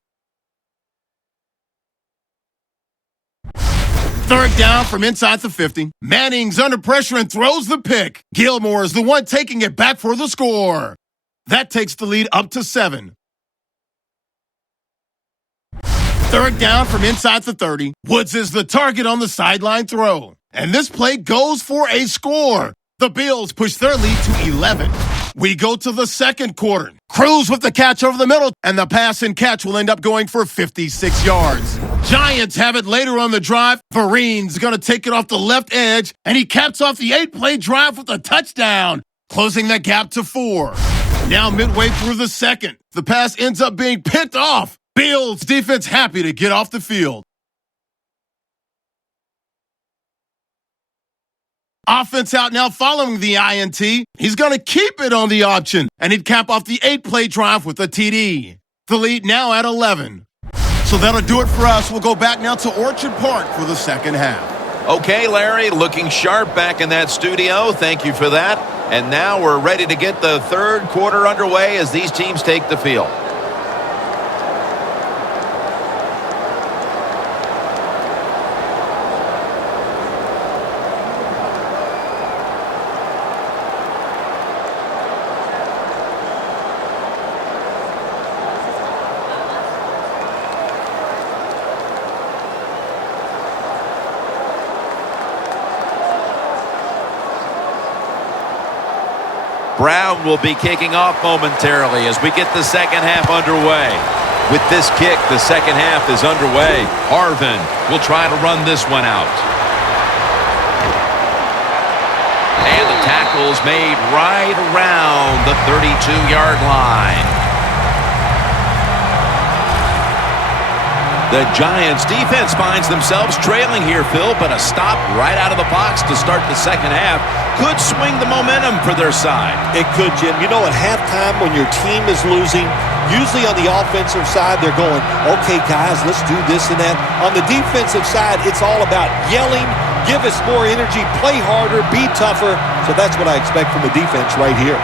Third down from inside the 50. Manning's under pressure and throws the pick. Gilmore is the one taking it back for the score. That takes the lead up to 7. Third down from inside the 30. Woods is the target on the sideline throw. And this play goes for a score. The Bills push their lead to 11. We go to the second quarter. Cruz with the catch over the middle, and the pass and catch will end up going for 56 yards. Giants have it later on the drive. Vereen's going to take it off the left edge, and he caps off the 8-play drive with a touchdown, closing the gap to 4. Now midway through the second, the pass ends up being picked off. Bills defense happy to get off the field. Offense out now following the INT. He's going to keep it on the option, and he'd cap off the 8-play drive with a TD. The lead now at 11. So that'll do it for us. We'll go back now to Orchard Park for the second half. Okay, Larry, looking sharp back in that studio. Thank you for that. And now we're ready to get the third quarter underway as these teams take the field. Brown will be kicking off momentarily as we get the second half underway. With this kick, the second half is underway. Harvin will try to run this one out. And the tackle's made right around the 32-yard line. The Giants defense finds themselves trailing here, Phil, but a stop right out of the box to start the second half could swing the momentum for their side. It could, Jim. You know, at halftime when your team is losing, usually on the offensive side, they're going, okay, guys, let's do this and that. On the defensive side, it's all about yelling, give us more energy, play harder, be tougher. So that's what I expect from the defense right here.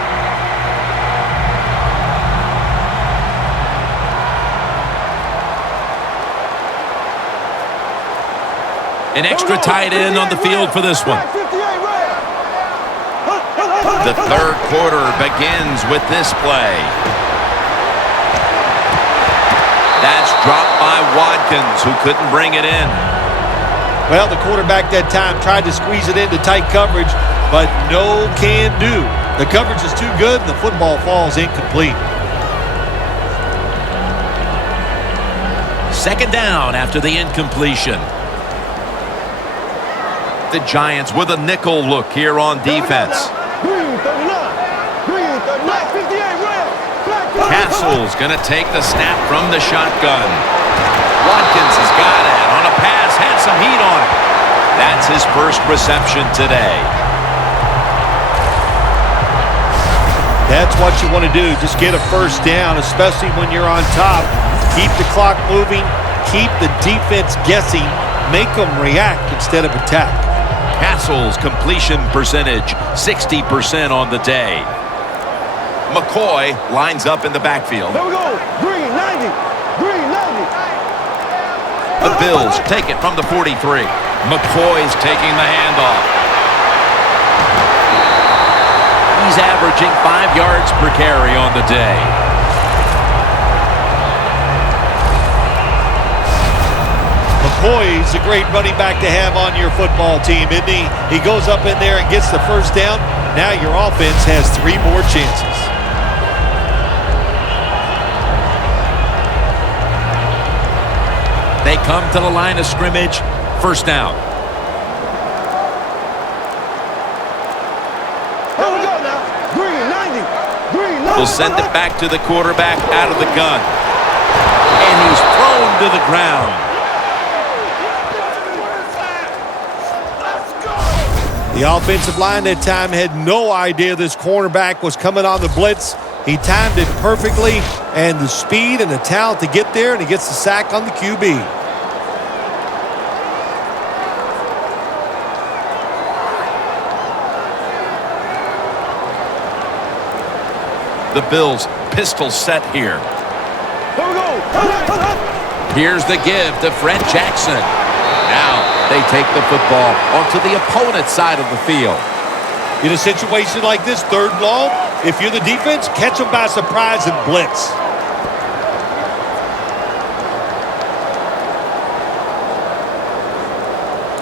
An extra tight end on the field for this one. The third quarter begins with this play. That's dropped by Watkins, who couldn't bring it in. Well, the quarterback that time tried to squeeze it into tight coverage, but no can do. The coverage is too good, and the football falls incomplete. Second down after the incompletion. The Giants with a nickel look here on defense. Castle's going to take the snap from the shotgun. Watkins has got it on a pass, had some heat on it. That's his first reception today. That's what you want to do. Just get a first down, especially when you're on top. Keep the clock moving. Keep the defense guessing. Make them react instead of attack. Castle's completion percentage, 60% on the day. McCoy lines up in the backfield. Here we go. Green, 90. Green, 90. The Bills take it from the 43. McCoy's taking the handoff. He's averaging 5 yards per carry on the day. McCoy's a great running back to have on your football team, isn't he? He goes up in there and gets the first down. Now your offense has 3 more chances. They come to the line of scrimmage. First down. Here we go now. Green, 90. Green, 90. Will send it back to the quarterback out of the gun. And he's thrown to the ground. The offensive line that time had no idea this cornerback was coming on the blitz. He timed it perfectly, and the speed and the talent to get there, and he gets the sack on the QB. The Bills pistol set here. Here we go. Here's the give to Fred Jackson. Now they take the football onto the opponent's side of the field. In a situation like this, 3rd and long, if you're the defense, catch them by surprise and blitz.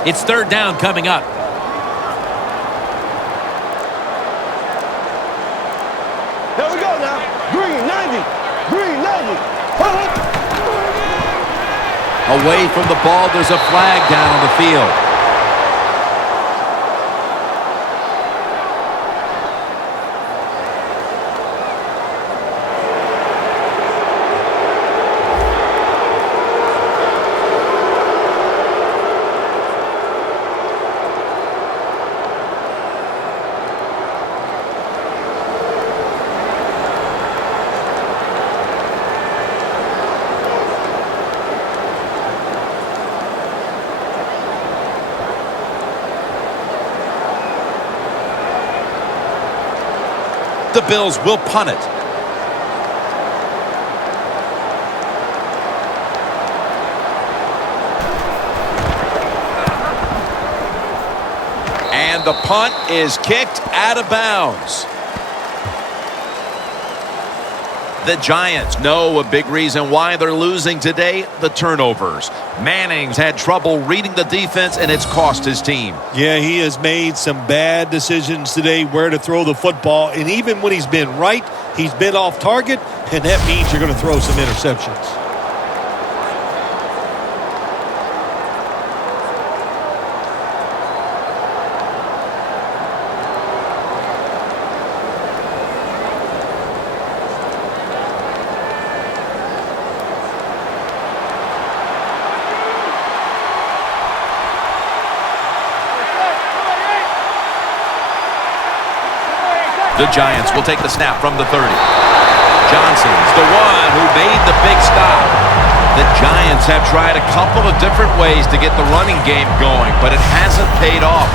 It's 3rd down coming up. Here we go now. Green, 90. Green, 90. Away from the ball, there's a flag down on the field. The Bills will punt it. And the punt is kicked out of bounds. The Giants know a big reason why they're losing today, the turnovers. Manning's had trouble reading the defense, and it's cost his team. Yeah, he has made some bad decisions today where to throw the football. And even when he's been right, he's been off target, and that means you're going to throw some interceptions. The Giants will take the snap from the 30. Johnson's the one who made the big stop. The Giants have tried a couple of different ways to get the running game going, but it hasn't paid off.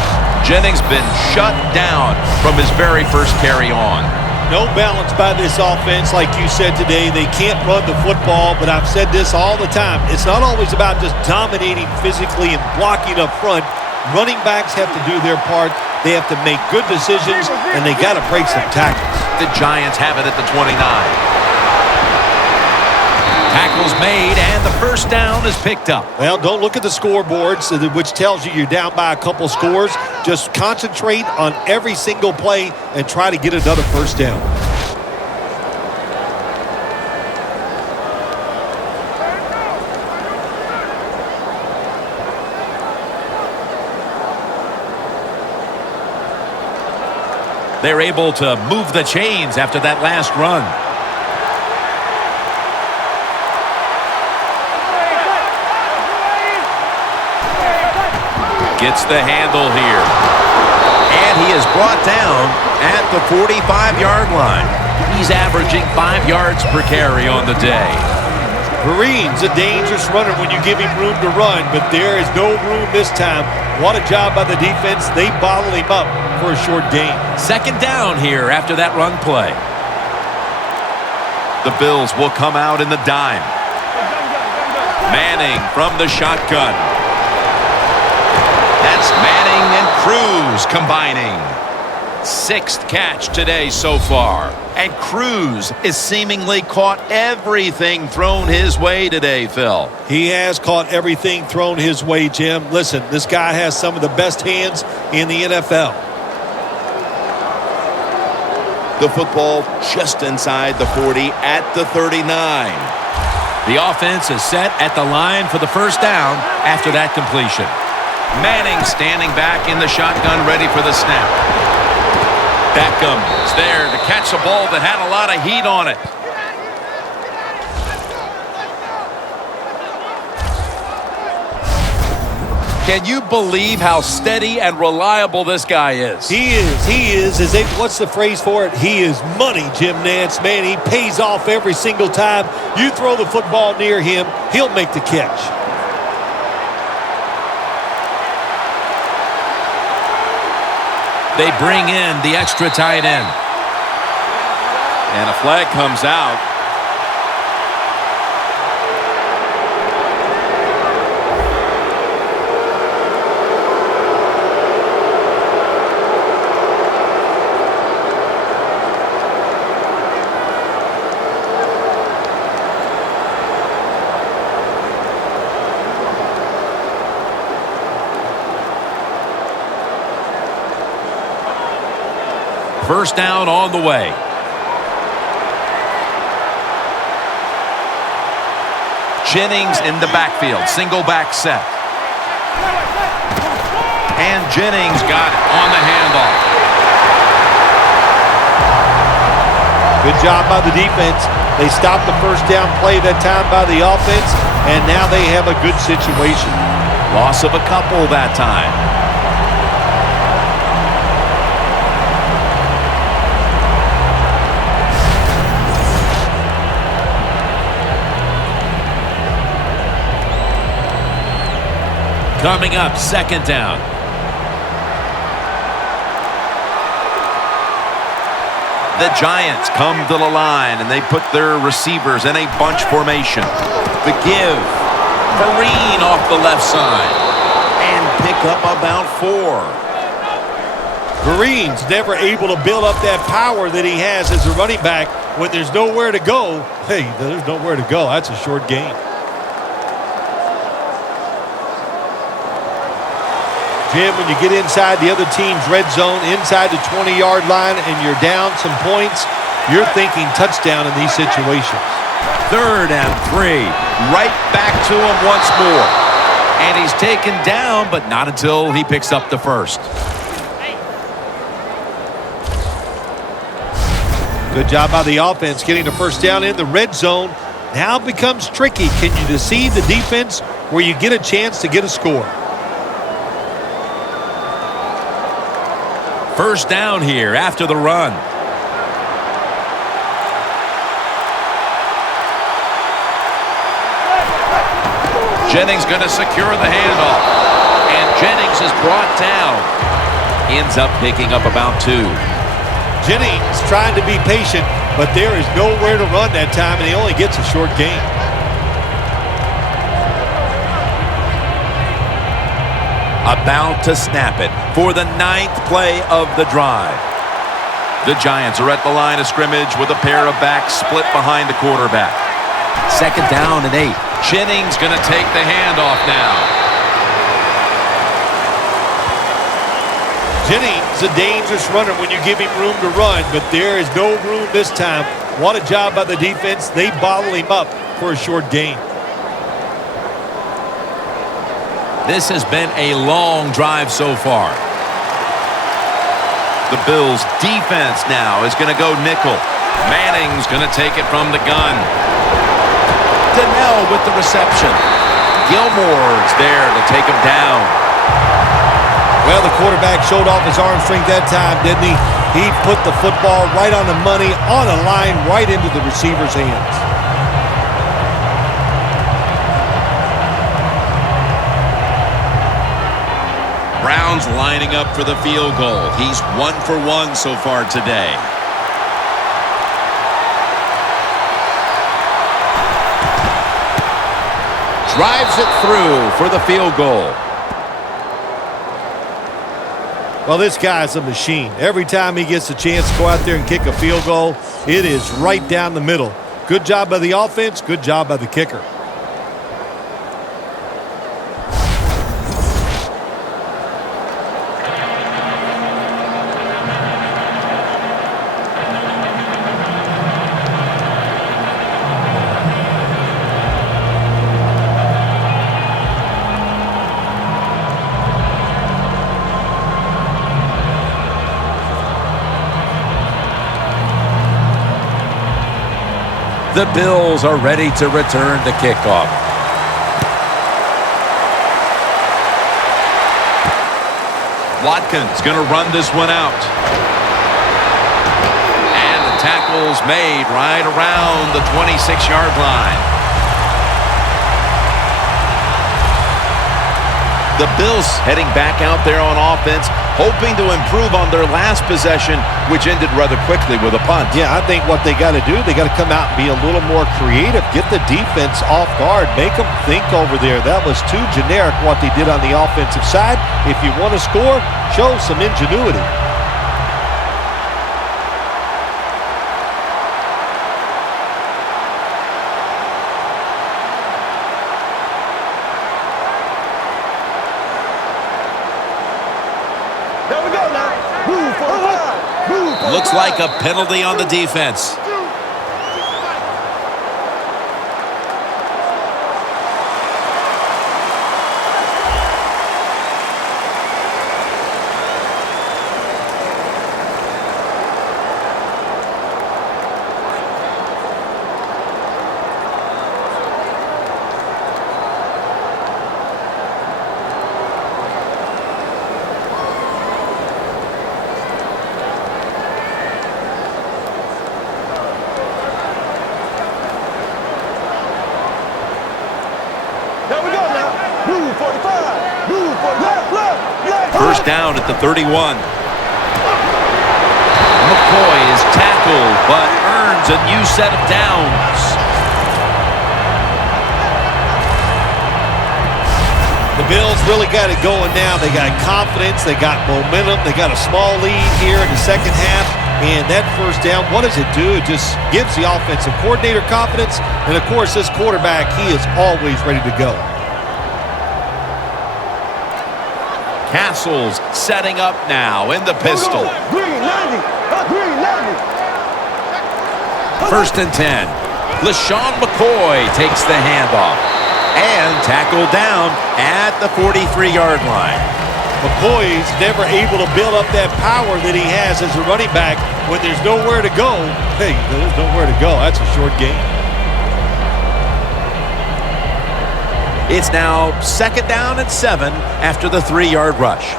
Jennings been shut down from his very first carry on. No balance by this offense, like you said today. They can't run the football, but I've said this all the time. It's not always about just dominating physically and blocking up front. Running backs have to do their part. They have to make good decisions, and they got to break some tackles. The Giants have it at the 29. Tackles made, and the first down is picked up. Well, don't look at the scoreboards, which tells you you're down by a couple scores. Just concentrate on every single play and try to get another first down. They're able to move the chains after that last run. Gets the handle here. And he is brought down at the 45-yard line. He's averaging 5 yards per carry on the day. Green's a dangerous runner when you give him room to run, but there is no room this time. What a job by the defense. They bottle him up for a short gain. Second down here after that run play. The Bills will come out in the dime. Manning from the shotgun. That's Manning and Cruz combining. 6th catch today so far. And Cruz is seemingly caught everything thrown his way today, Phil. He has caught everything thrown his way, Jim. Listen, this guy has some of the best hands in the NFL. The football just inside the 40 at the 39. The offense is set at the line for the first down after that completion. Manning standing back in the shotgun, ready for the snap. Beckham is there to catch a ball that had a lot of heat on it. Can you believe how steady and reliable this guy is? He is. What's the phrase for it? He is money, Jim Nantz. Man, he pays off every single time. You throw the football near him, he'll make the catch. They bring in the extra tight end. And a flag comes out. First down on the way. Jennings in the backfield. Single back set. And Jennings got it on the handoff. Good job by the defense. They stopped the first down play that time by the offense, and now they have a good situation. Loss of a couple that time. Coming up, second down. The Giants come to the line, and they put their receivers in a bunch formation. The give. Vereen off the left side. And pick up about 4. Vereen's never able to build up that power that he has as a running back when there's nowhere to go. Hey, there's nowhere to go. That's a short gain. Jim, when you get inside the other team's red zone, inside the 20-yard line, and you're down some points, you're thinking touchdown in these situations. 3rd and 3. Right back to him once more. And he's taken down, but not until he picks up the first. Good job by the offense getting the first down in the red zone. Now it becomes tricky. Can you deceive the defense where you get a chance to get a score? First down here after the run. Jennings going to secure the handoff. And Jennings is brought down. Ends up picking up about 2. Jennings trying to be patient, but there is nowhere to run that time, and he only gets a short gain. About to snap it for the 9th play of the drive. The Giants are at the line of scrimmage with a pair of backs split behind the quarterback. Second down and 8. Jennings going to take the handoff now. Jennings a dangerous runner when you give him room to run, but there is no room this time. What a job by the defense. They bottle him up for a short gain. This has been a long drive so far. The Bills' defense now is going to go nickel. Manning's going to take it from the gun. Donnell with the reception. Gilmore's there to take him down. Well, the quarterback showed off his arm strength that time, didn't he? He put the football right on the money, on a line, right into the receiver's hands. Brown's lining up for the field goal. He's 1 for 1 so far today. Drives it through for the field goal. Well, this guy's a machine. Every time he gets a chance to go out there and kick a field goal, it is right down the middle. Good job by the offense, good job by the kicker. The Bills are ready to return to kickoff. Watkins going to run this one out. And the tackle's made right around the 26-yard line. The Bills heading back out there on offense, hoping to improve on their last possession, which ended rather quickly with a punt. Yeah, I think what they got to do, they got to come out and be a little more creative. Get the defense off guard. Make them think over there. That was too generic what they did on the offensive side. If you want to score, show some ingenuity. Looks like a penalty on the defense. First down at the 31. McCoy is tackled, but earns a new set of downs. The Bills really got it going now. They got confidence. They got momentum. They got a small lead here in the second half. And that first down, what does it do? It just gives the offensive coordinator confidence. And, of course, this quarterback, he is always ready to go. Castle's setting up now in the pistol. First and 10. LaShawn McCoy takes the handoff and tackled down at the 43-yard line. McCoy's never able to build up that power that he has as a running back when there's nowhere to go. Hey, there's nowhere to go. That's a short game. It's now second down and 7 after the 3-yard rush.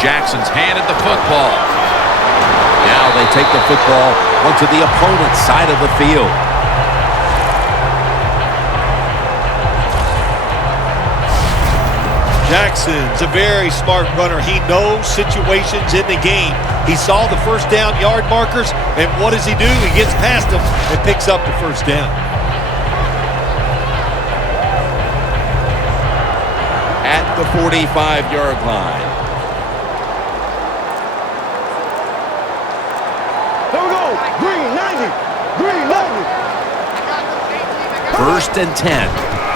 Jackson's handed the football. Now they take the football onto the opponent's side of the field. Jackson's a very smart runner. He knows situations in the game. He saw the first down yard markers, and what does he do? He gets past them and picks up the first down. At the 45-yard line. Here we go. Green 90. Green 90. First and 10.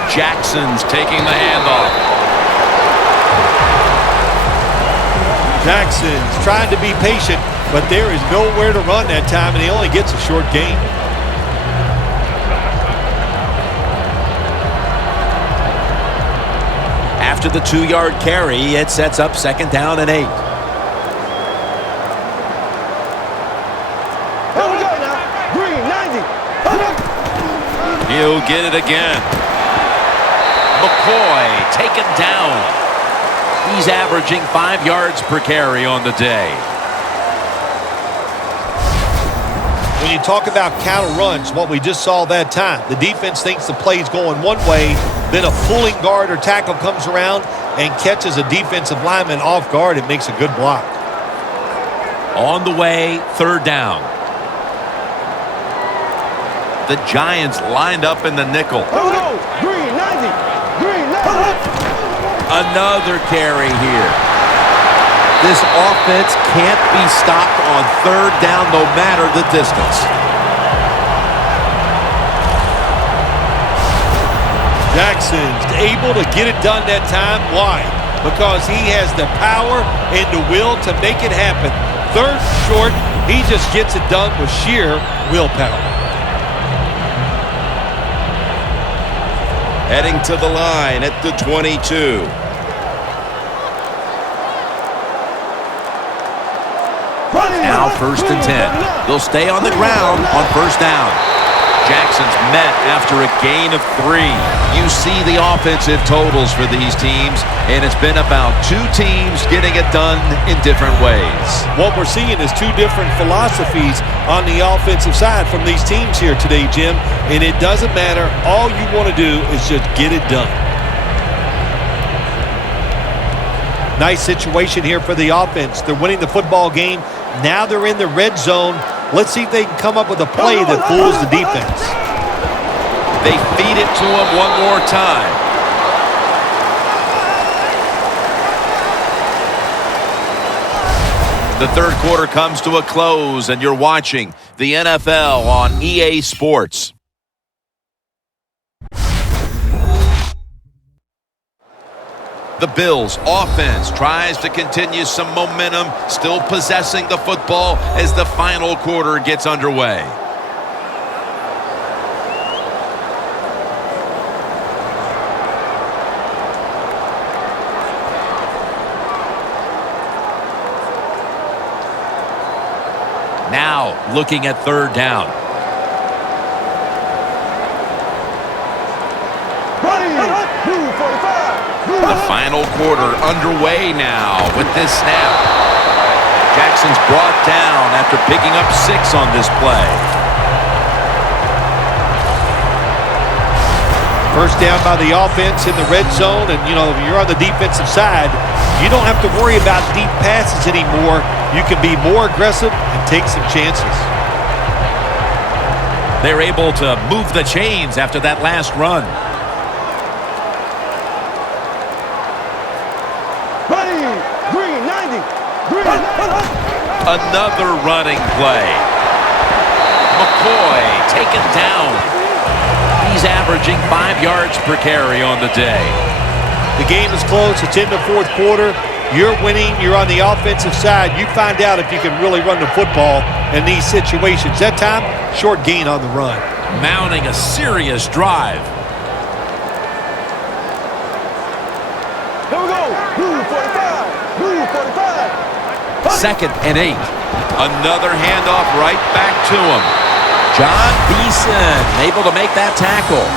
Jackson's taking the handoff. Jackson's trying to be patient, but there is nowhere to run that time, and he only gets a short gain. After the 2-yard carry, it sets up second down and 8. Here we go now. Green 90. He'll get it again. McCoy taken down. He's averaging 5 yards per carry on the day. When you talk about counter runs, what we just saw that time, the defense thinks the play's going one way, then a pulling guard or tackle comes around and catches a defensive lineman off guard. It makes a good block. On the way, 3rd down. The Giants lined up in the nickel. Green 90. Green 90. Another carry here. This offense can't be stopped on 3rd down no matter the distance. Jackson's able to get it done that time. Why? Because he has the power and the will to make it happen. 3rd short, he just gets it done with sheer willpower. Heading to the line at the 22. Now 1st and 10. They'll stay on the ground on 1st down. Jackson's met after a gain of 3. You see the offensive totals for these teams, and it's been about 2 teams getting it done in different ways. What we're seeing is 2 different philosophies on the offensive side from these teams here today, Jim, and it doesn't matter. All you want to do is just get it done. Nice situation here for the offense. They're winning the football game. Now they're in the red zone. Let's see if they can come up with a play that fools the defense. They feed it to him one more time. The 3rd quarter comes to a close, and you're watching the NFL on EA Sports. The Bills' offense tries to continue some momentum, still possessing the football as the final quarter gets underway. Now, looking at 3rd down. The final quarter underway now with this snap. Jackson's brought down after picking up 6 on this play. 1st down by the offense in the red zone, and, if you're on the defensive side, you don't have to worry about deep passes anymore. You can be more aggressive and take some chances. They're able to move the chains after that last run. Another running play. McCoy taken down. He's averaging 5 yards per carry on the day. The game is close. It's in the 4th quarter. You're winning. You're on the offensive side. You find out if you can really run the football in these situations. That time, short gain on the run. Mounting a serious drive. Here we go. Blue 45. Blue 45. 2nd and 8. Another handoff right back to him. John Beeson able to make that tackle.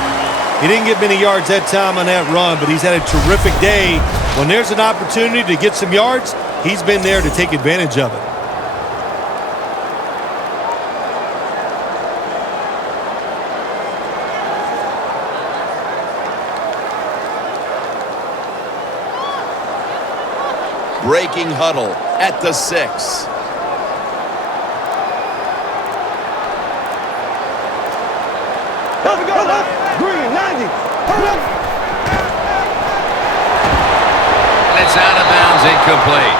He didn't get many yards that time on that run, but he's had a terrific day. When there's an opportunity to get some yards, he's been there to take advantage of it. Breaking huddle at the 6. Green 90. And it's out of bounds, incomplete.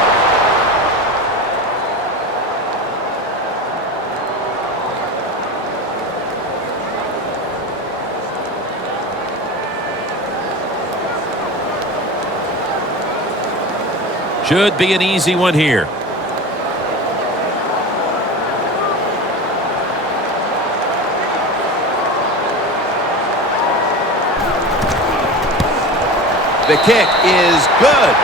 Should be an easy one here. The kick is good.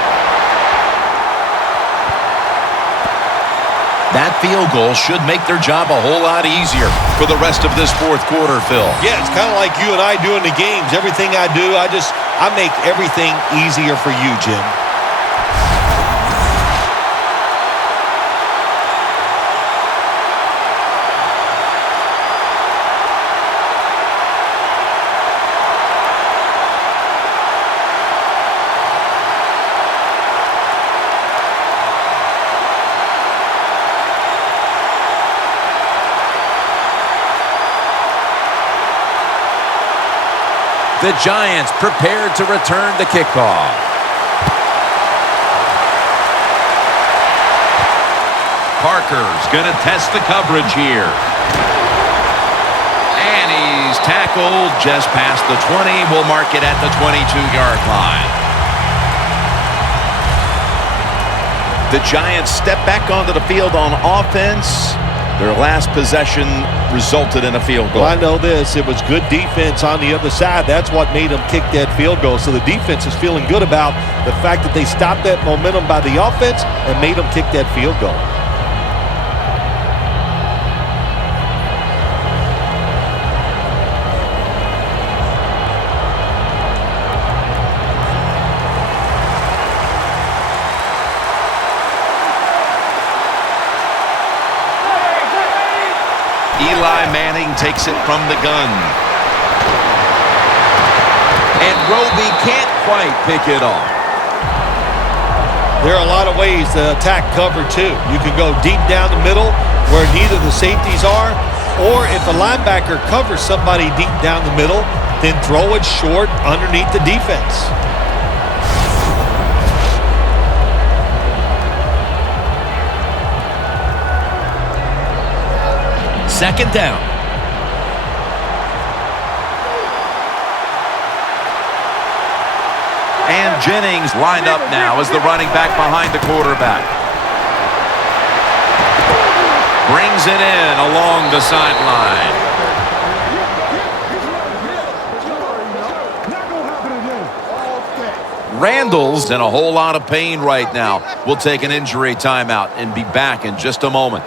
That field goal should make their job a whole lot easier for the rest of this fourth quarter, Phil. Yeah, it's kind of like you and I do in the games. Everything I do, I make everything easier for you, Jim. The Giants prepared to return the kickoff. Parker's going to test the coverage here. And he's tackled just past the 20. We'll mark it at the 22-yard line. The Giants step back onto the field on offense. Their last possession resulted in a field goal. Well, I know this. It was good defense on the other side. That's what made them kick that field goal. So the defense is feeling good about the fact that they stopped that momentum by the offense and made them kick that field goal. Eli Manning takes it from the gun. And Roby can't quite pick it off. There are a lot of ways to attack cover, too. You can go deep down the middle where neither the safeties are, or if a linebacker covers somebody deep down the middle, then throw it short underneath the defense. Second down. And Jennings lined up now as the running back behind the quarterback. Brings it in along the sideline. Randall's in a whole lot of pain right now. We'll take an injury timeout and be back in just a moment.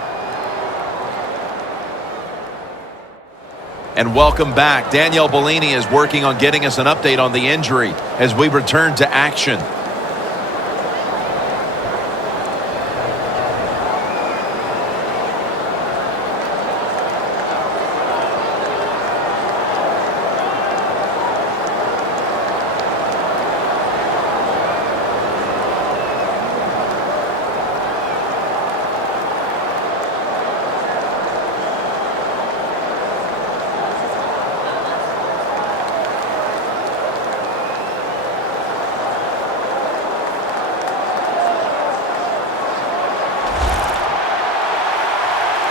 And welcome back. Danielle Bellini is working on getting us an update on the injury as we return to action.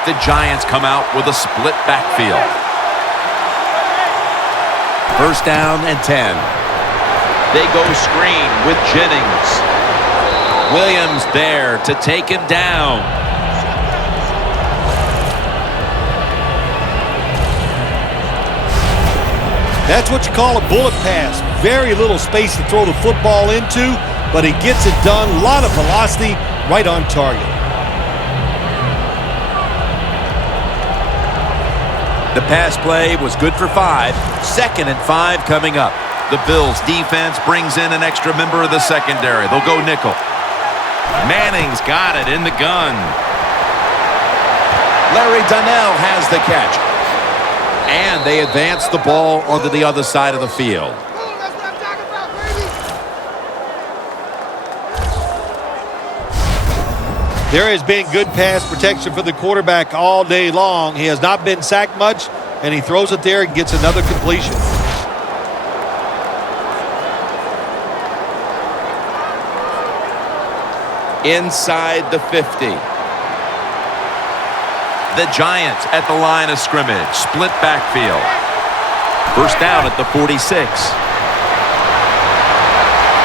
The Giants come out with a split backfield. First down and 10. They go screen with Jennings. Williams there to take him down. That's what you call a bullet pass. Very little space to throw the football into, but he gets it done. A lot of velocity, right on target. The pass play was good for 5. Second and 5 coming up. The Bills defense brings in an extra member of the secondary. They'll go nickel. Manning's got it in the gun. Larry Donnell has the catch. And they advance the ball onto the other side of the field. There has been good pass protection for the quarterback all day long. He has not been sacked much, and he throws it there and gets another completion. Inside the 50. The Giants at the line of scrimmage. Split backfield. First down at the 46.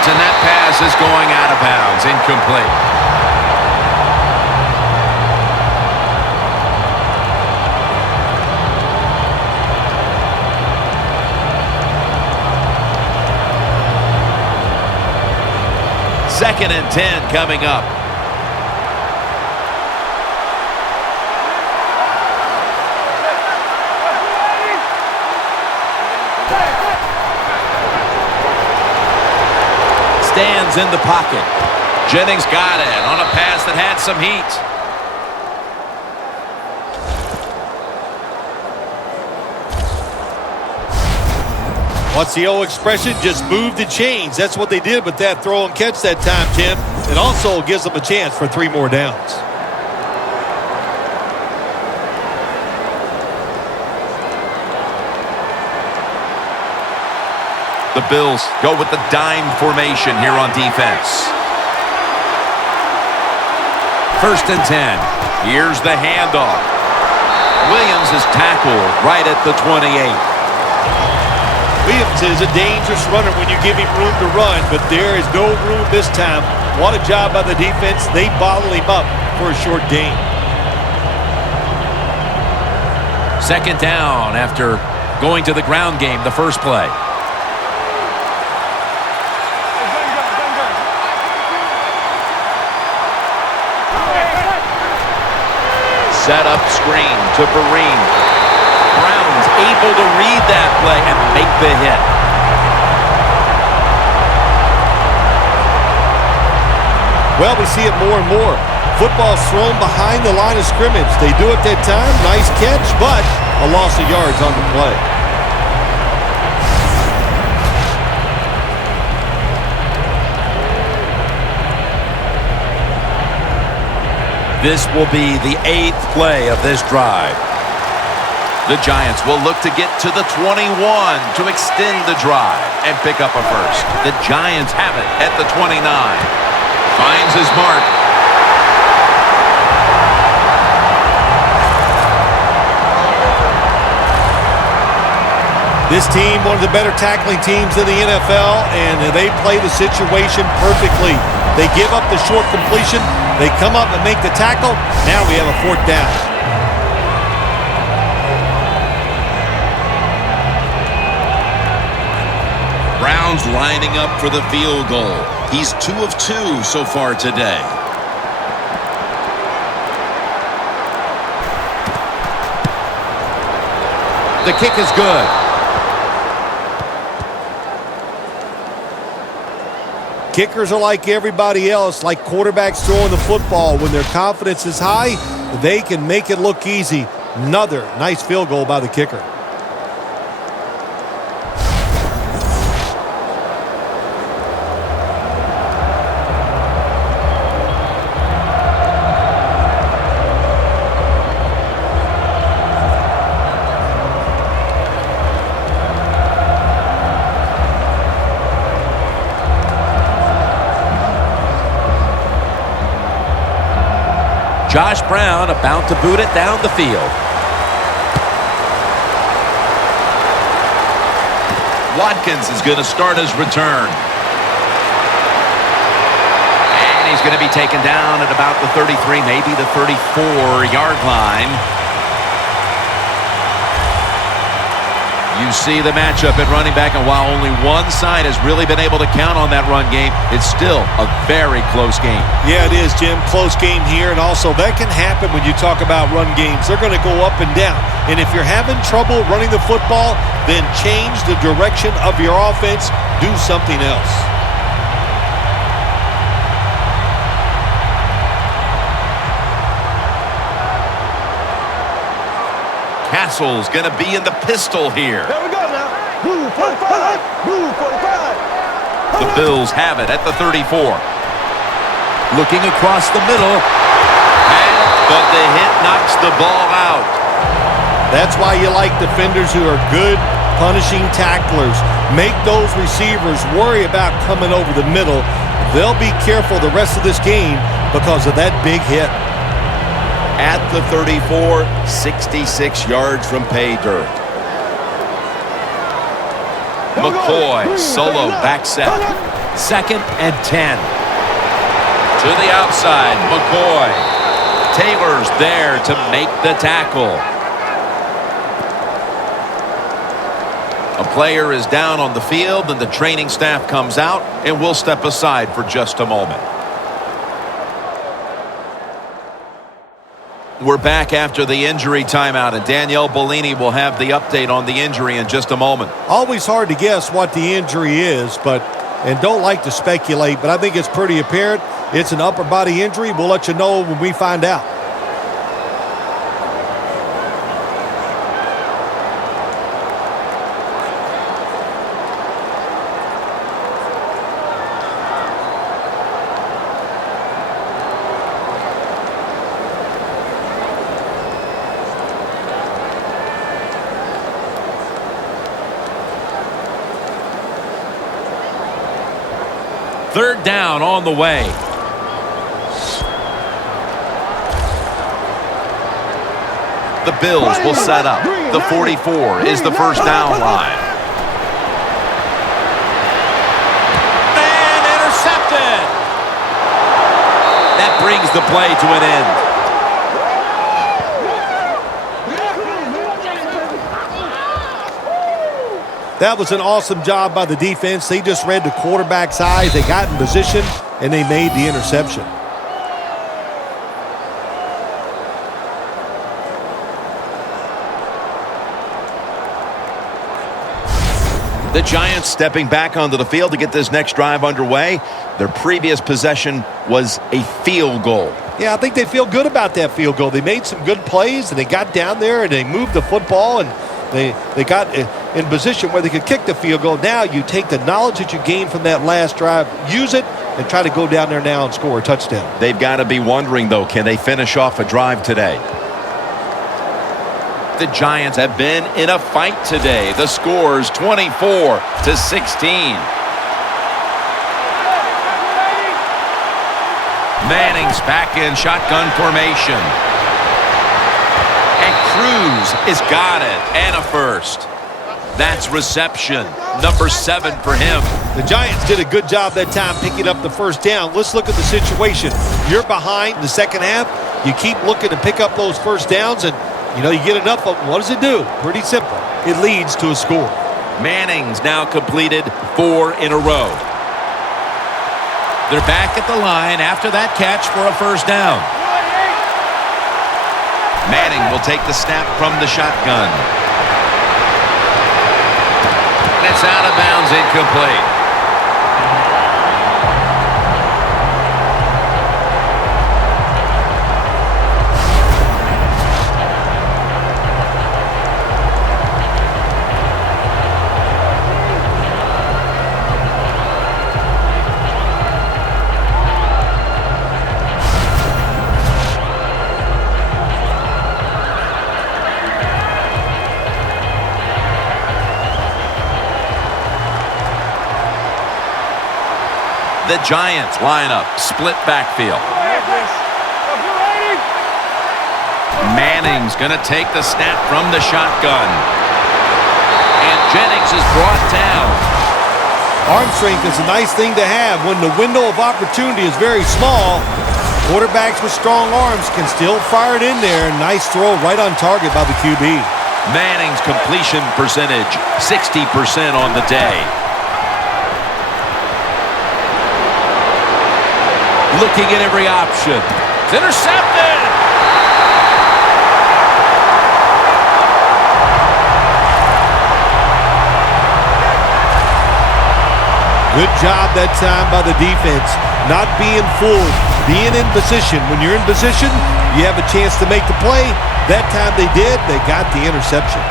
And that pass is going out of bounds. Incomplete. Second and 10 coming up. Stands in the pocket. Jennings got it on a pass that had some heat. What's the old expression? Just move the chains. That's what they did with that throw and catch that time, Tim. It also gives them a chance for 3 more downs. The Bills go with the dime formation here on defense. 1st and 10. Here's the handoff. Williams is tackled right at the 28. Williams is a dangerous runner when you give him room to run, but there is no room this time. What a job by the defense. They bottle him up for a short gain. 2nd down after going to the ground game the first play. Set up screen to Vereen. Brown's able to read that play and make the hit. Well, we see it more and more. Football's thrown behind the line of scrimmage. They do it that time. Nice catch, but a loss of yards on the play. This will be the 8th play of this drive. The Giants will look to get to the 21 to extend the drive and pick up a first. The Giants have it at the 29. Finds his mark. This team, one of the better tackling teams in the NFL, and they play the situation perfectly. They give up the short completion. They come up and make the tackle. Now we have a 4th down. Brown's lining up for the field goal. He's 2 of 2 so far today. The kick is good. Kickers are like everybody else, like quarterbacks throwing the football. When their confidence is high, they can make it look easy. Another nice field goal by the kicker. Josh Brown about to boot it down the field. Watkins is going to start his return. And he's going to be taken down at about the 33, maybe the 34-yard line. You see the matchup at running back, and while only one side has really been able to count on that run game, it's still a very close game. Yeah, it is, Jim. Close game here, and also that can happen when you talk about run games. They're going to go up and down, and if you're having trouble running the football, then change the direction of your offense. Do something else. Castle's going to be in the pistol here. There we go now. Blue 45. Blue 45. The Bills have it at the 34. Looking across the middle. But the hit knocks the ball out. That's why you like defenders who are good punishing tacklers. Make those receivers worry about coming over the middle. They'll be careful the rest of this game because of that big hit. At the 34, 66 yards from pay dirt. McCoy, solo back set. 2nd and 10. To the outside, McCoy. Taylor's there to make the tackle. A player is down on the field, and the training staff comes out, and we'll step aside for just a moment. We're back after the injury timeout, and Danielle Bellini will have the update on the injury in just a moment. Always hard to guess what the injury is, and don't like to speculate, but I think it's pretty apparent. It's an upper body injury. We'll let you know when we find out. Third down on the way. The Bills will set up. The 44 is the first down line. And intercepted. That brings the play to an end. That was an awesome job by the defense. They just read the quarterback's eyes. They got in position, and they made the interception. The Giants stepping back onto the field to get this next drive underway. Their previous possession was a field goal. Yeah, I think they feel good about that field goal. They made some good plays, and they got down there, and they moved the football, and they got in position where they could kick the field goal. Now you take the knowledge that you gained from that last drive, use it, and try to go down there now and score a touchdown. They've got to be wondering, though, can they finish off a drive today? The Giants have been in a fight today. The score's 24-16. Manning's back in shotgun formation. And Cruz has got it. And a first. That's reception. Number 7 for him. The Giants did a good job that time picking up the first down. Let's look at the situation. You're behind in the second half. You keep looking to pick up those first downs, and you get enough of them. What does it do? Pretty simple. It leads to a score. Manning's now completed 4 in a row. They're back at the line after that catch for a first down. Manning will take the snap from the shotgun. And it's out of bounds, incomplete. The Giants line up, split backfield. Manning's going to take the snap from the shotgun. And Jennings is brought down. Arm strength is a nice thing to have. When the window of opportunity is very small, quarterbacks with strong arms can still fire it in there. Nice throw right on target by the QB. Manning's completion percentage, 60% on the day. Looking at every option. It's intercepted. Good job that time by the defense. Not being fooled. Being in position. When you're in position, you have a chance to make the play. That time they did. They got the interception.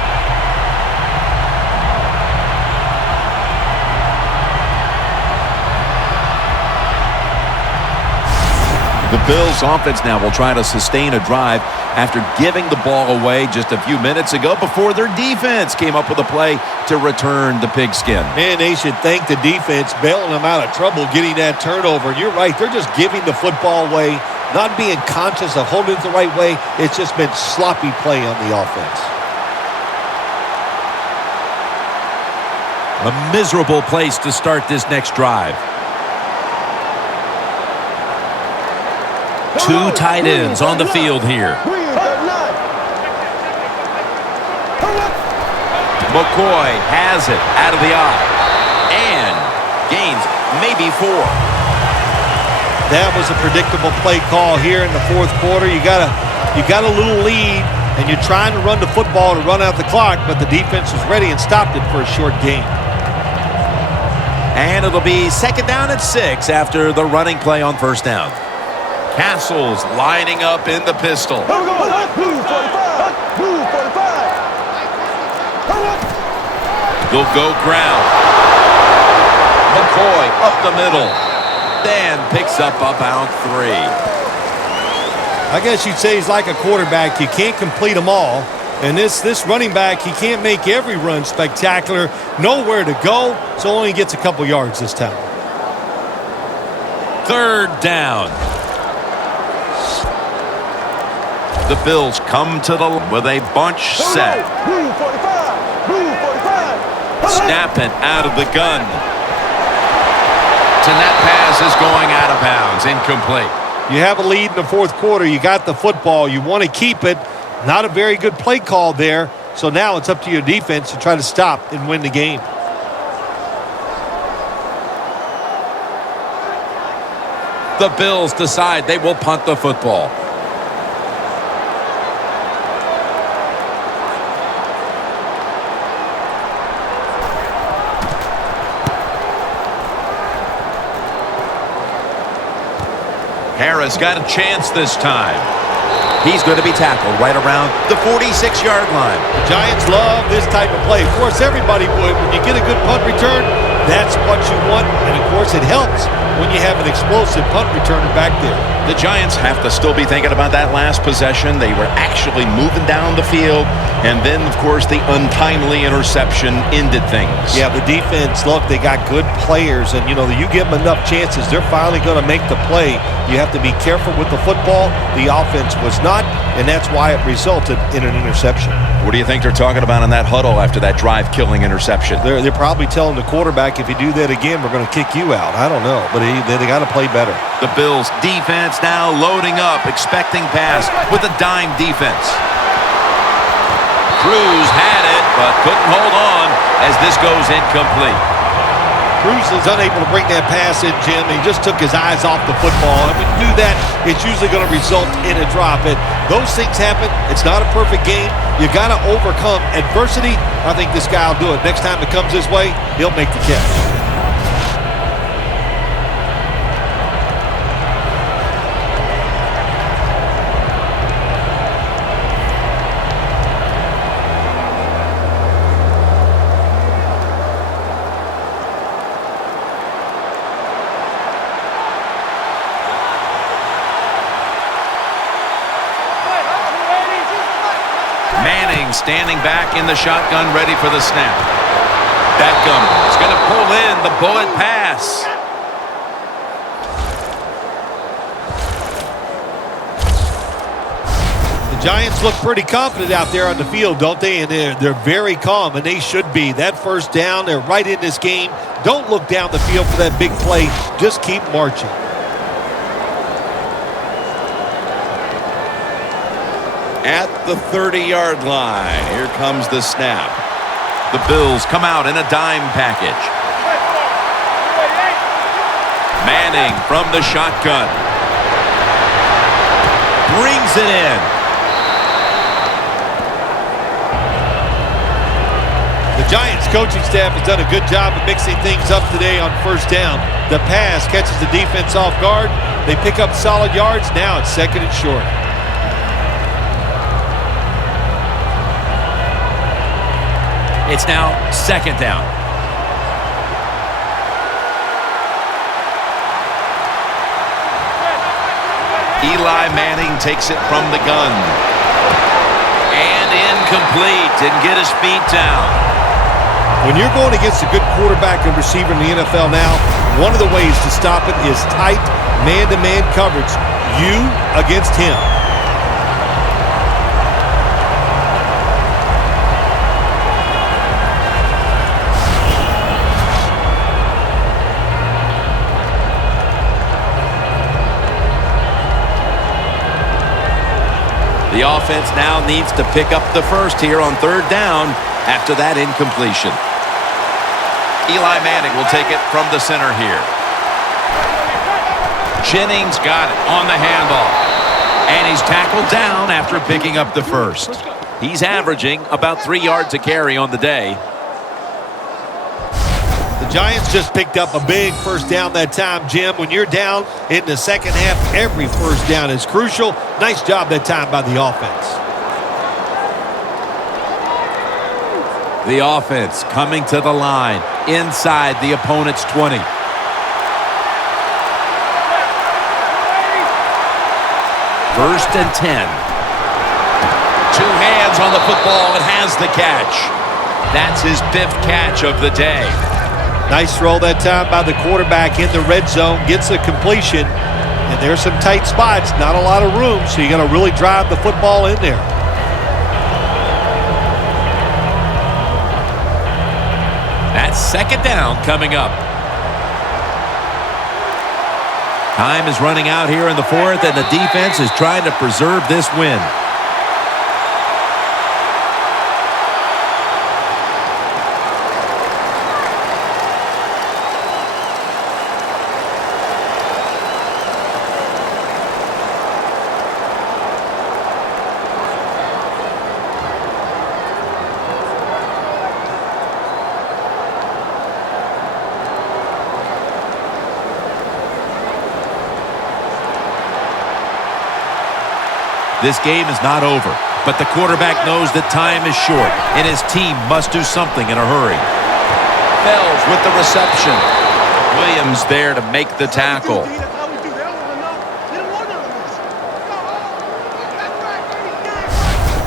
The Bills offense now will try to sustain a drive after giving the ball away just a few minutes ago before their defense came up with a play to return the pigskin. Man, they should thank the defense bailing them out of trouble getting that turnover. You're right. They're just giving the football away, not being conscious of holding it the right way. It's just been sloppy play on the offense. A miserable place to start this next drive. 2 tight ends on the field here. McCoy has it out of the eye. And gains maybe 4. That was a predictable play call here in the fourth quarter. You got to You got a little lead, and you're trying to run the football to run out the clock, but the defense was ready and stopped it for a short gain. And it'll be 2nd down and 6 after the running play on 1st down. Castle's lining up in the pistol. Here we go. Blue 45. Blue 45. He'll go ground. McCoy up the middle. Dan picks up about 3. I guess you'd say he's like a quarterback. You can't complete them all. And this running back, he can't make every run spectacular. Nowhere to go, so only gets a couple yards this time. 3rd down. The Bills come to the with a bunch set. Blue 45. Blue 45. Snapping out of the gun. And that pass is going out of bounds. Incomplete. You have a lead in the 4th quarter. You got the football. You want to keep it. Not a very good play call there. So now it's up to your defense to try to stop and win the game. The Bills decide they will punt the football. Harris got a chance this time. He's going to be tackled right around the 46-yard line. The Giants love this type of play. Of course, everybody would. When you get a good punt return, that's what you want. And, of course, it helps when you have an explosive punt returner back there. The Giants have to still be thinking about that last possession. They were actually moving down the field. And then, of course, the untimely interception ended things. Yeah, the defense, look, they got good players. And, you know, you give them enough chances, they're finally going to make the play. You have to be careful with the football. The offense was not, and that's why it resulted in an interception. What do you think they're talking about in that huddle after that drive-killing interception? They're probably telling the quarterback, if you do that again, we're going to kick you out. I don't know, but they got to play better. The Bills defense now loading up, expecting pass with a dime defense. Cruz had it, but couldn't hold on as this goes incomplete. Cruz is unable to bring that pass in, Jim. He just took his eyes off the football. And when you do that, it's usually going to result in a drop. And those things happen. It's not a perfect game. You got to overcome adversity. I think this guy will do it. Next time it comes his way, he'll make the catch. Standing back in the shotgun, ready for the snap. Beckham is going to pull in the bullet pass. The Giants look pretty confident out there on the field, don't they? And they're very calm, and they should be. That 1st down, they're right in this game. Don't look down the field for that big play. Just keep marching. At the 30-yard line, here comes the snap. The Bills come out in a dime package. Manning from the shotgun. Brings it in. The Giants coaching staff has done a good job of mixing things up today on 1st down. The pass catches the defense off guard. They pick up solid yards. Now it's 2nd and short. It's now 2nd down. Eli Manning takes it from the gun. And incomplete. Didn't get his feet down. When you're going against a good quarterback and receiver in the NFL now, one of the ways to stop it is tight man-to-man coverage. You against him. The offense now needs to pick up the first here on 3rd down after that incompletion. Eli Manning will take it from the center here. Jennings got it on the handoff. And he's tackled down after picking up the first. He's averaging about 3 yards a carry on the day. The Giants just picked up a big first down that time, Jim. When you're down in the second half, every first down is crucial. Nice job that time by the offense. The offense coming to the line inside the opponent's 20. First and 10. 2 hands on the football and has the catch. That's his 5th catch of the day. Nice throw that time by the quarterback in the red zone. Gets a completion. And there's some tight spots. Not a lot of room, so you got to really drive the football in there. That's second down coming up. Time is running out here in the 4th, and the defense is trying to preserve this win. This game is not over, but the quarterback knows that time is short, and his team must do something in a hurry. Fells with the reception. Williams there to make the tackle.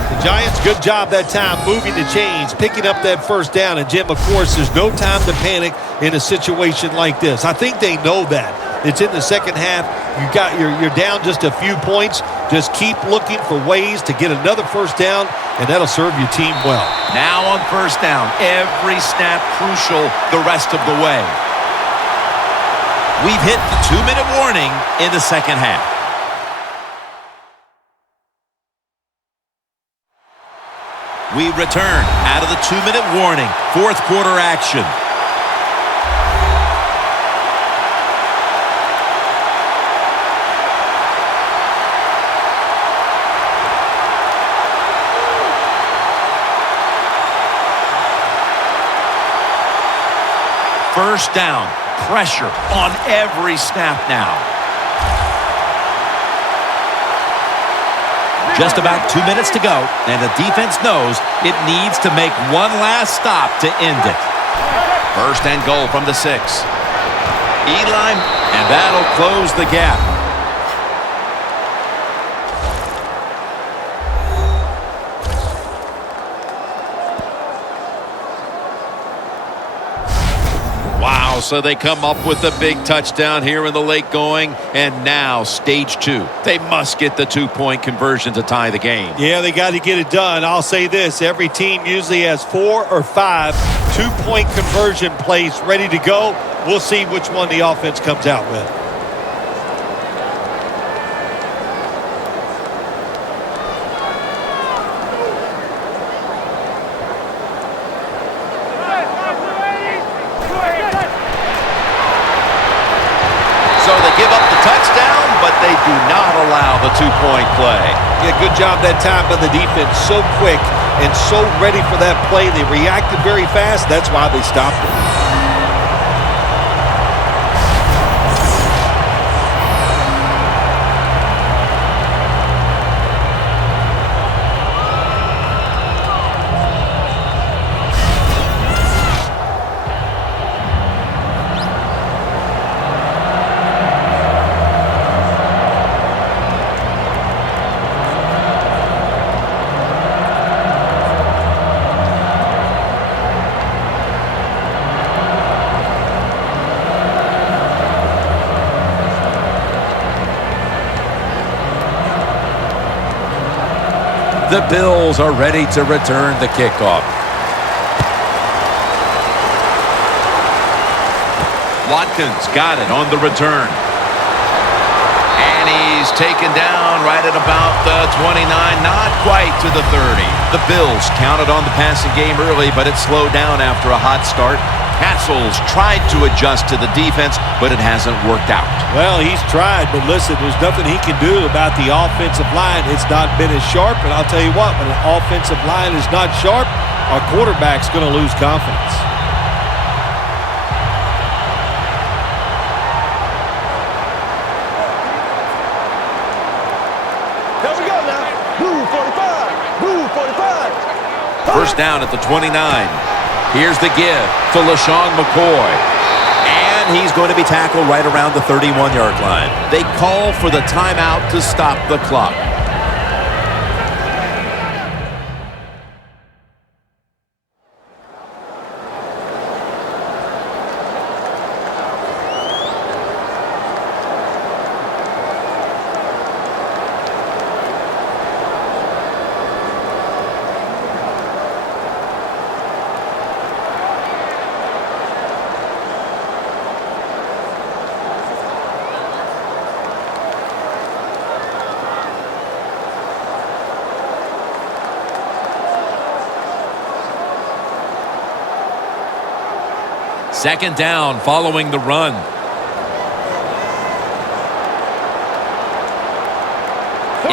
The Giants, good job that time moving the chains, picking up that first down. And, Jim, of course, there's no time to panic in a situation like this. I think they know that. It's in the second half. You're down just a few points. Just keep looking for ways to get another first down, and that'll serve your team well. Now on first down, every snap crucial the rest of the way. We've hit the 2-minute warning in the second half. We return out of the 2-minute warning. 4th quarter action. First down, pressure on every snap now. Just about 2 minutes to go, and the defense knows it needs to make one last stop to end it. First and goal from the 6. Eli, and that'll close the gap. So they come up with a big touchdown here in the late going, and now stage 2. They must get the 2-point conversion to tie the game. Yeah, they got to get it done. I'll say this, every team usually has 4 or 5 2-point conversion plays ready to go. We'll see which one the offense comes out with. So they give up the touchdown, but they do not allow the 2-point play. Yeah, good job that time by the defense. So quick and so ready for that play. They reacted very fast. That's why they stopped it. The Bills are ready to return the kickoff. Watkins got it on the return. And he's taken down right at about the 29, not quite to the 30. The Bills counted on the passing game early, but it slowed down after a hot start. Castle's tried to adjust to the defense, but it hasn't worked out. Well, he's tried, but listen, there's nothing he can do about the offensive line. It's not been as sharp, and I'll tell you what, when an offensive line is not sharp, our quarterback's going to lose confidence. Here we go now. Blue 45. Blue 45. First down at the 29. Here's the give to LaShawn McCoy. And he's going to be tackled right around the 31-yard line. They call for the timeout to stop the clock. Second down following the run.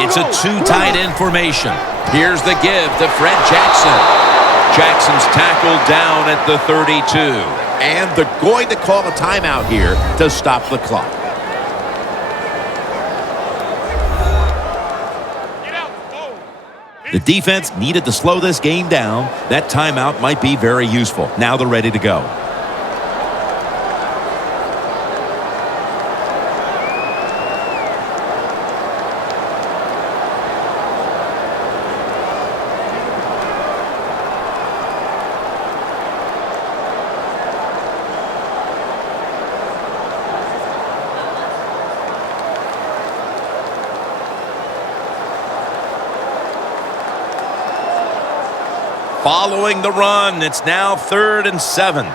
It's a two tight end formation. Here's the give to Fred Jackson. Jackson's tackled down at the 32. And they're going to call a timeout here to stop the clock. The defense needed to slow this game down. That timeout might be very useful. Now they're ready to go. Following the run, it's now 3rd and 7.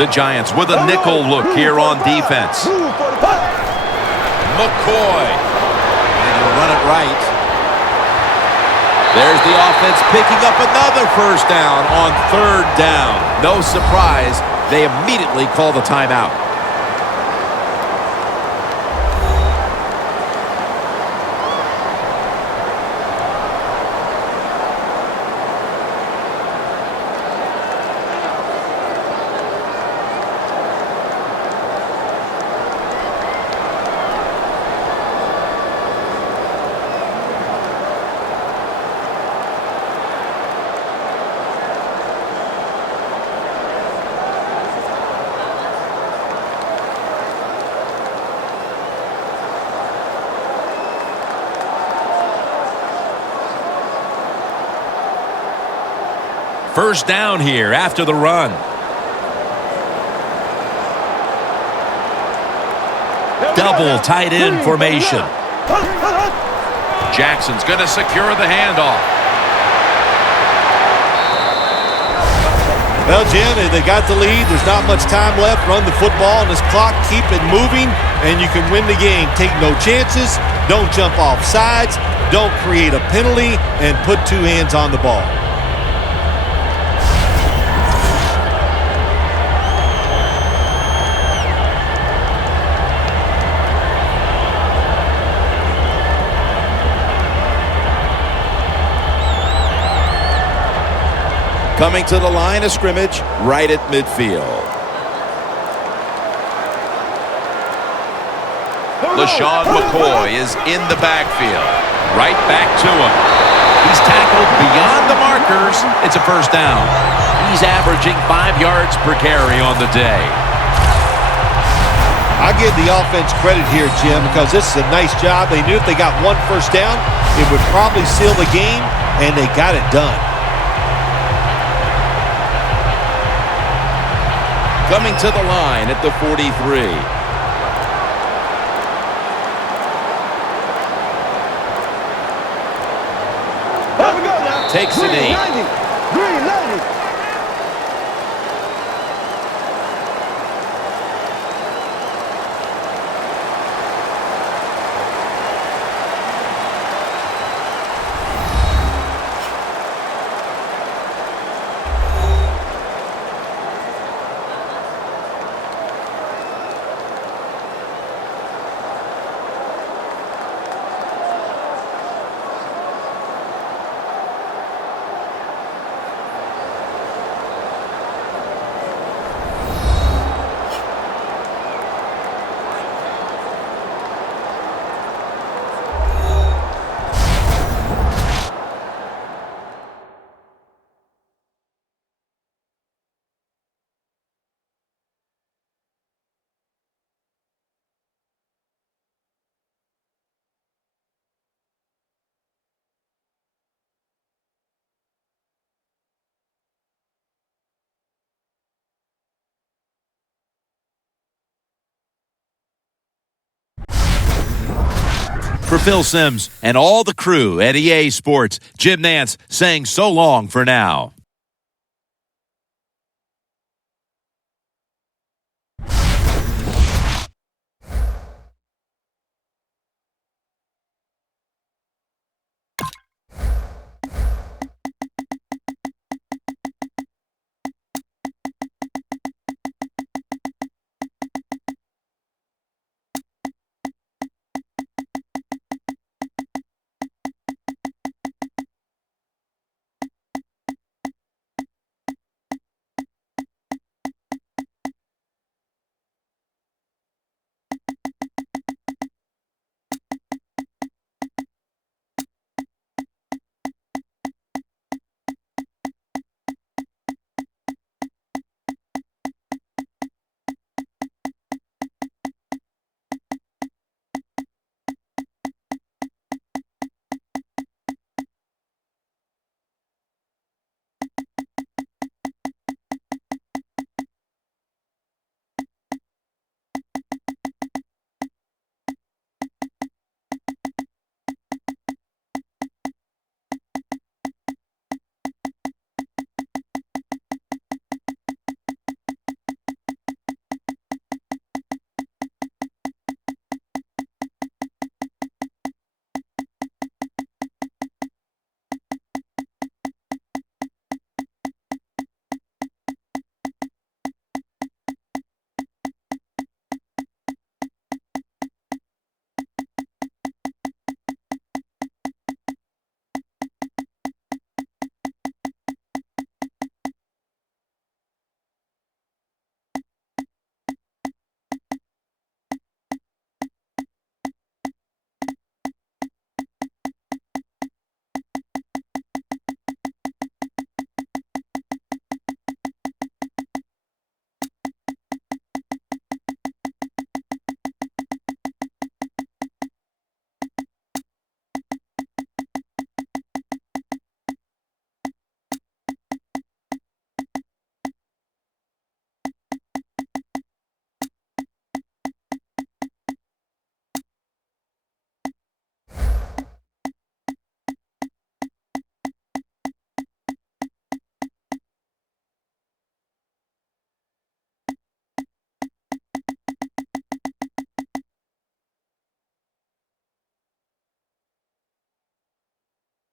The Giants with a nickel look here on defense. McCoy. And he'll run it right. There's the offense picking up another first down on 3rd down. No surprise, they immediately call the timeout. First down here after the run. Double tight end formation. Jackson's going to secure the handoff. Well, Jim, they got the lead. There's not much time left. Run the football on this clock. Keep it moving, and you can win the game. Take no chances. Don't jump off sides. Don't create a penalty, and put two hands on the ball. Coming to the line of scrimmage, right at midfield. LaShawn McCoy is in the backfield. Right back to him. He's tackled beyond the markers. It's a first down. He's averaging 5 yards per carry on the day. I give the offense credit here, Jim, because this is a nice job. They knew if they got one first down, it would probably seal the game, and they got it done. Coming to the line at the 43. Takes a knee. 90. For Phil Simms and all the crew at EA Sports, Jim Nantz saying so long for now.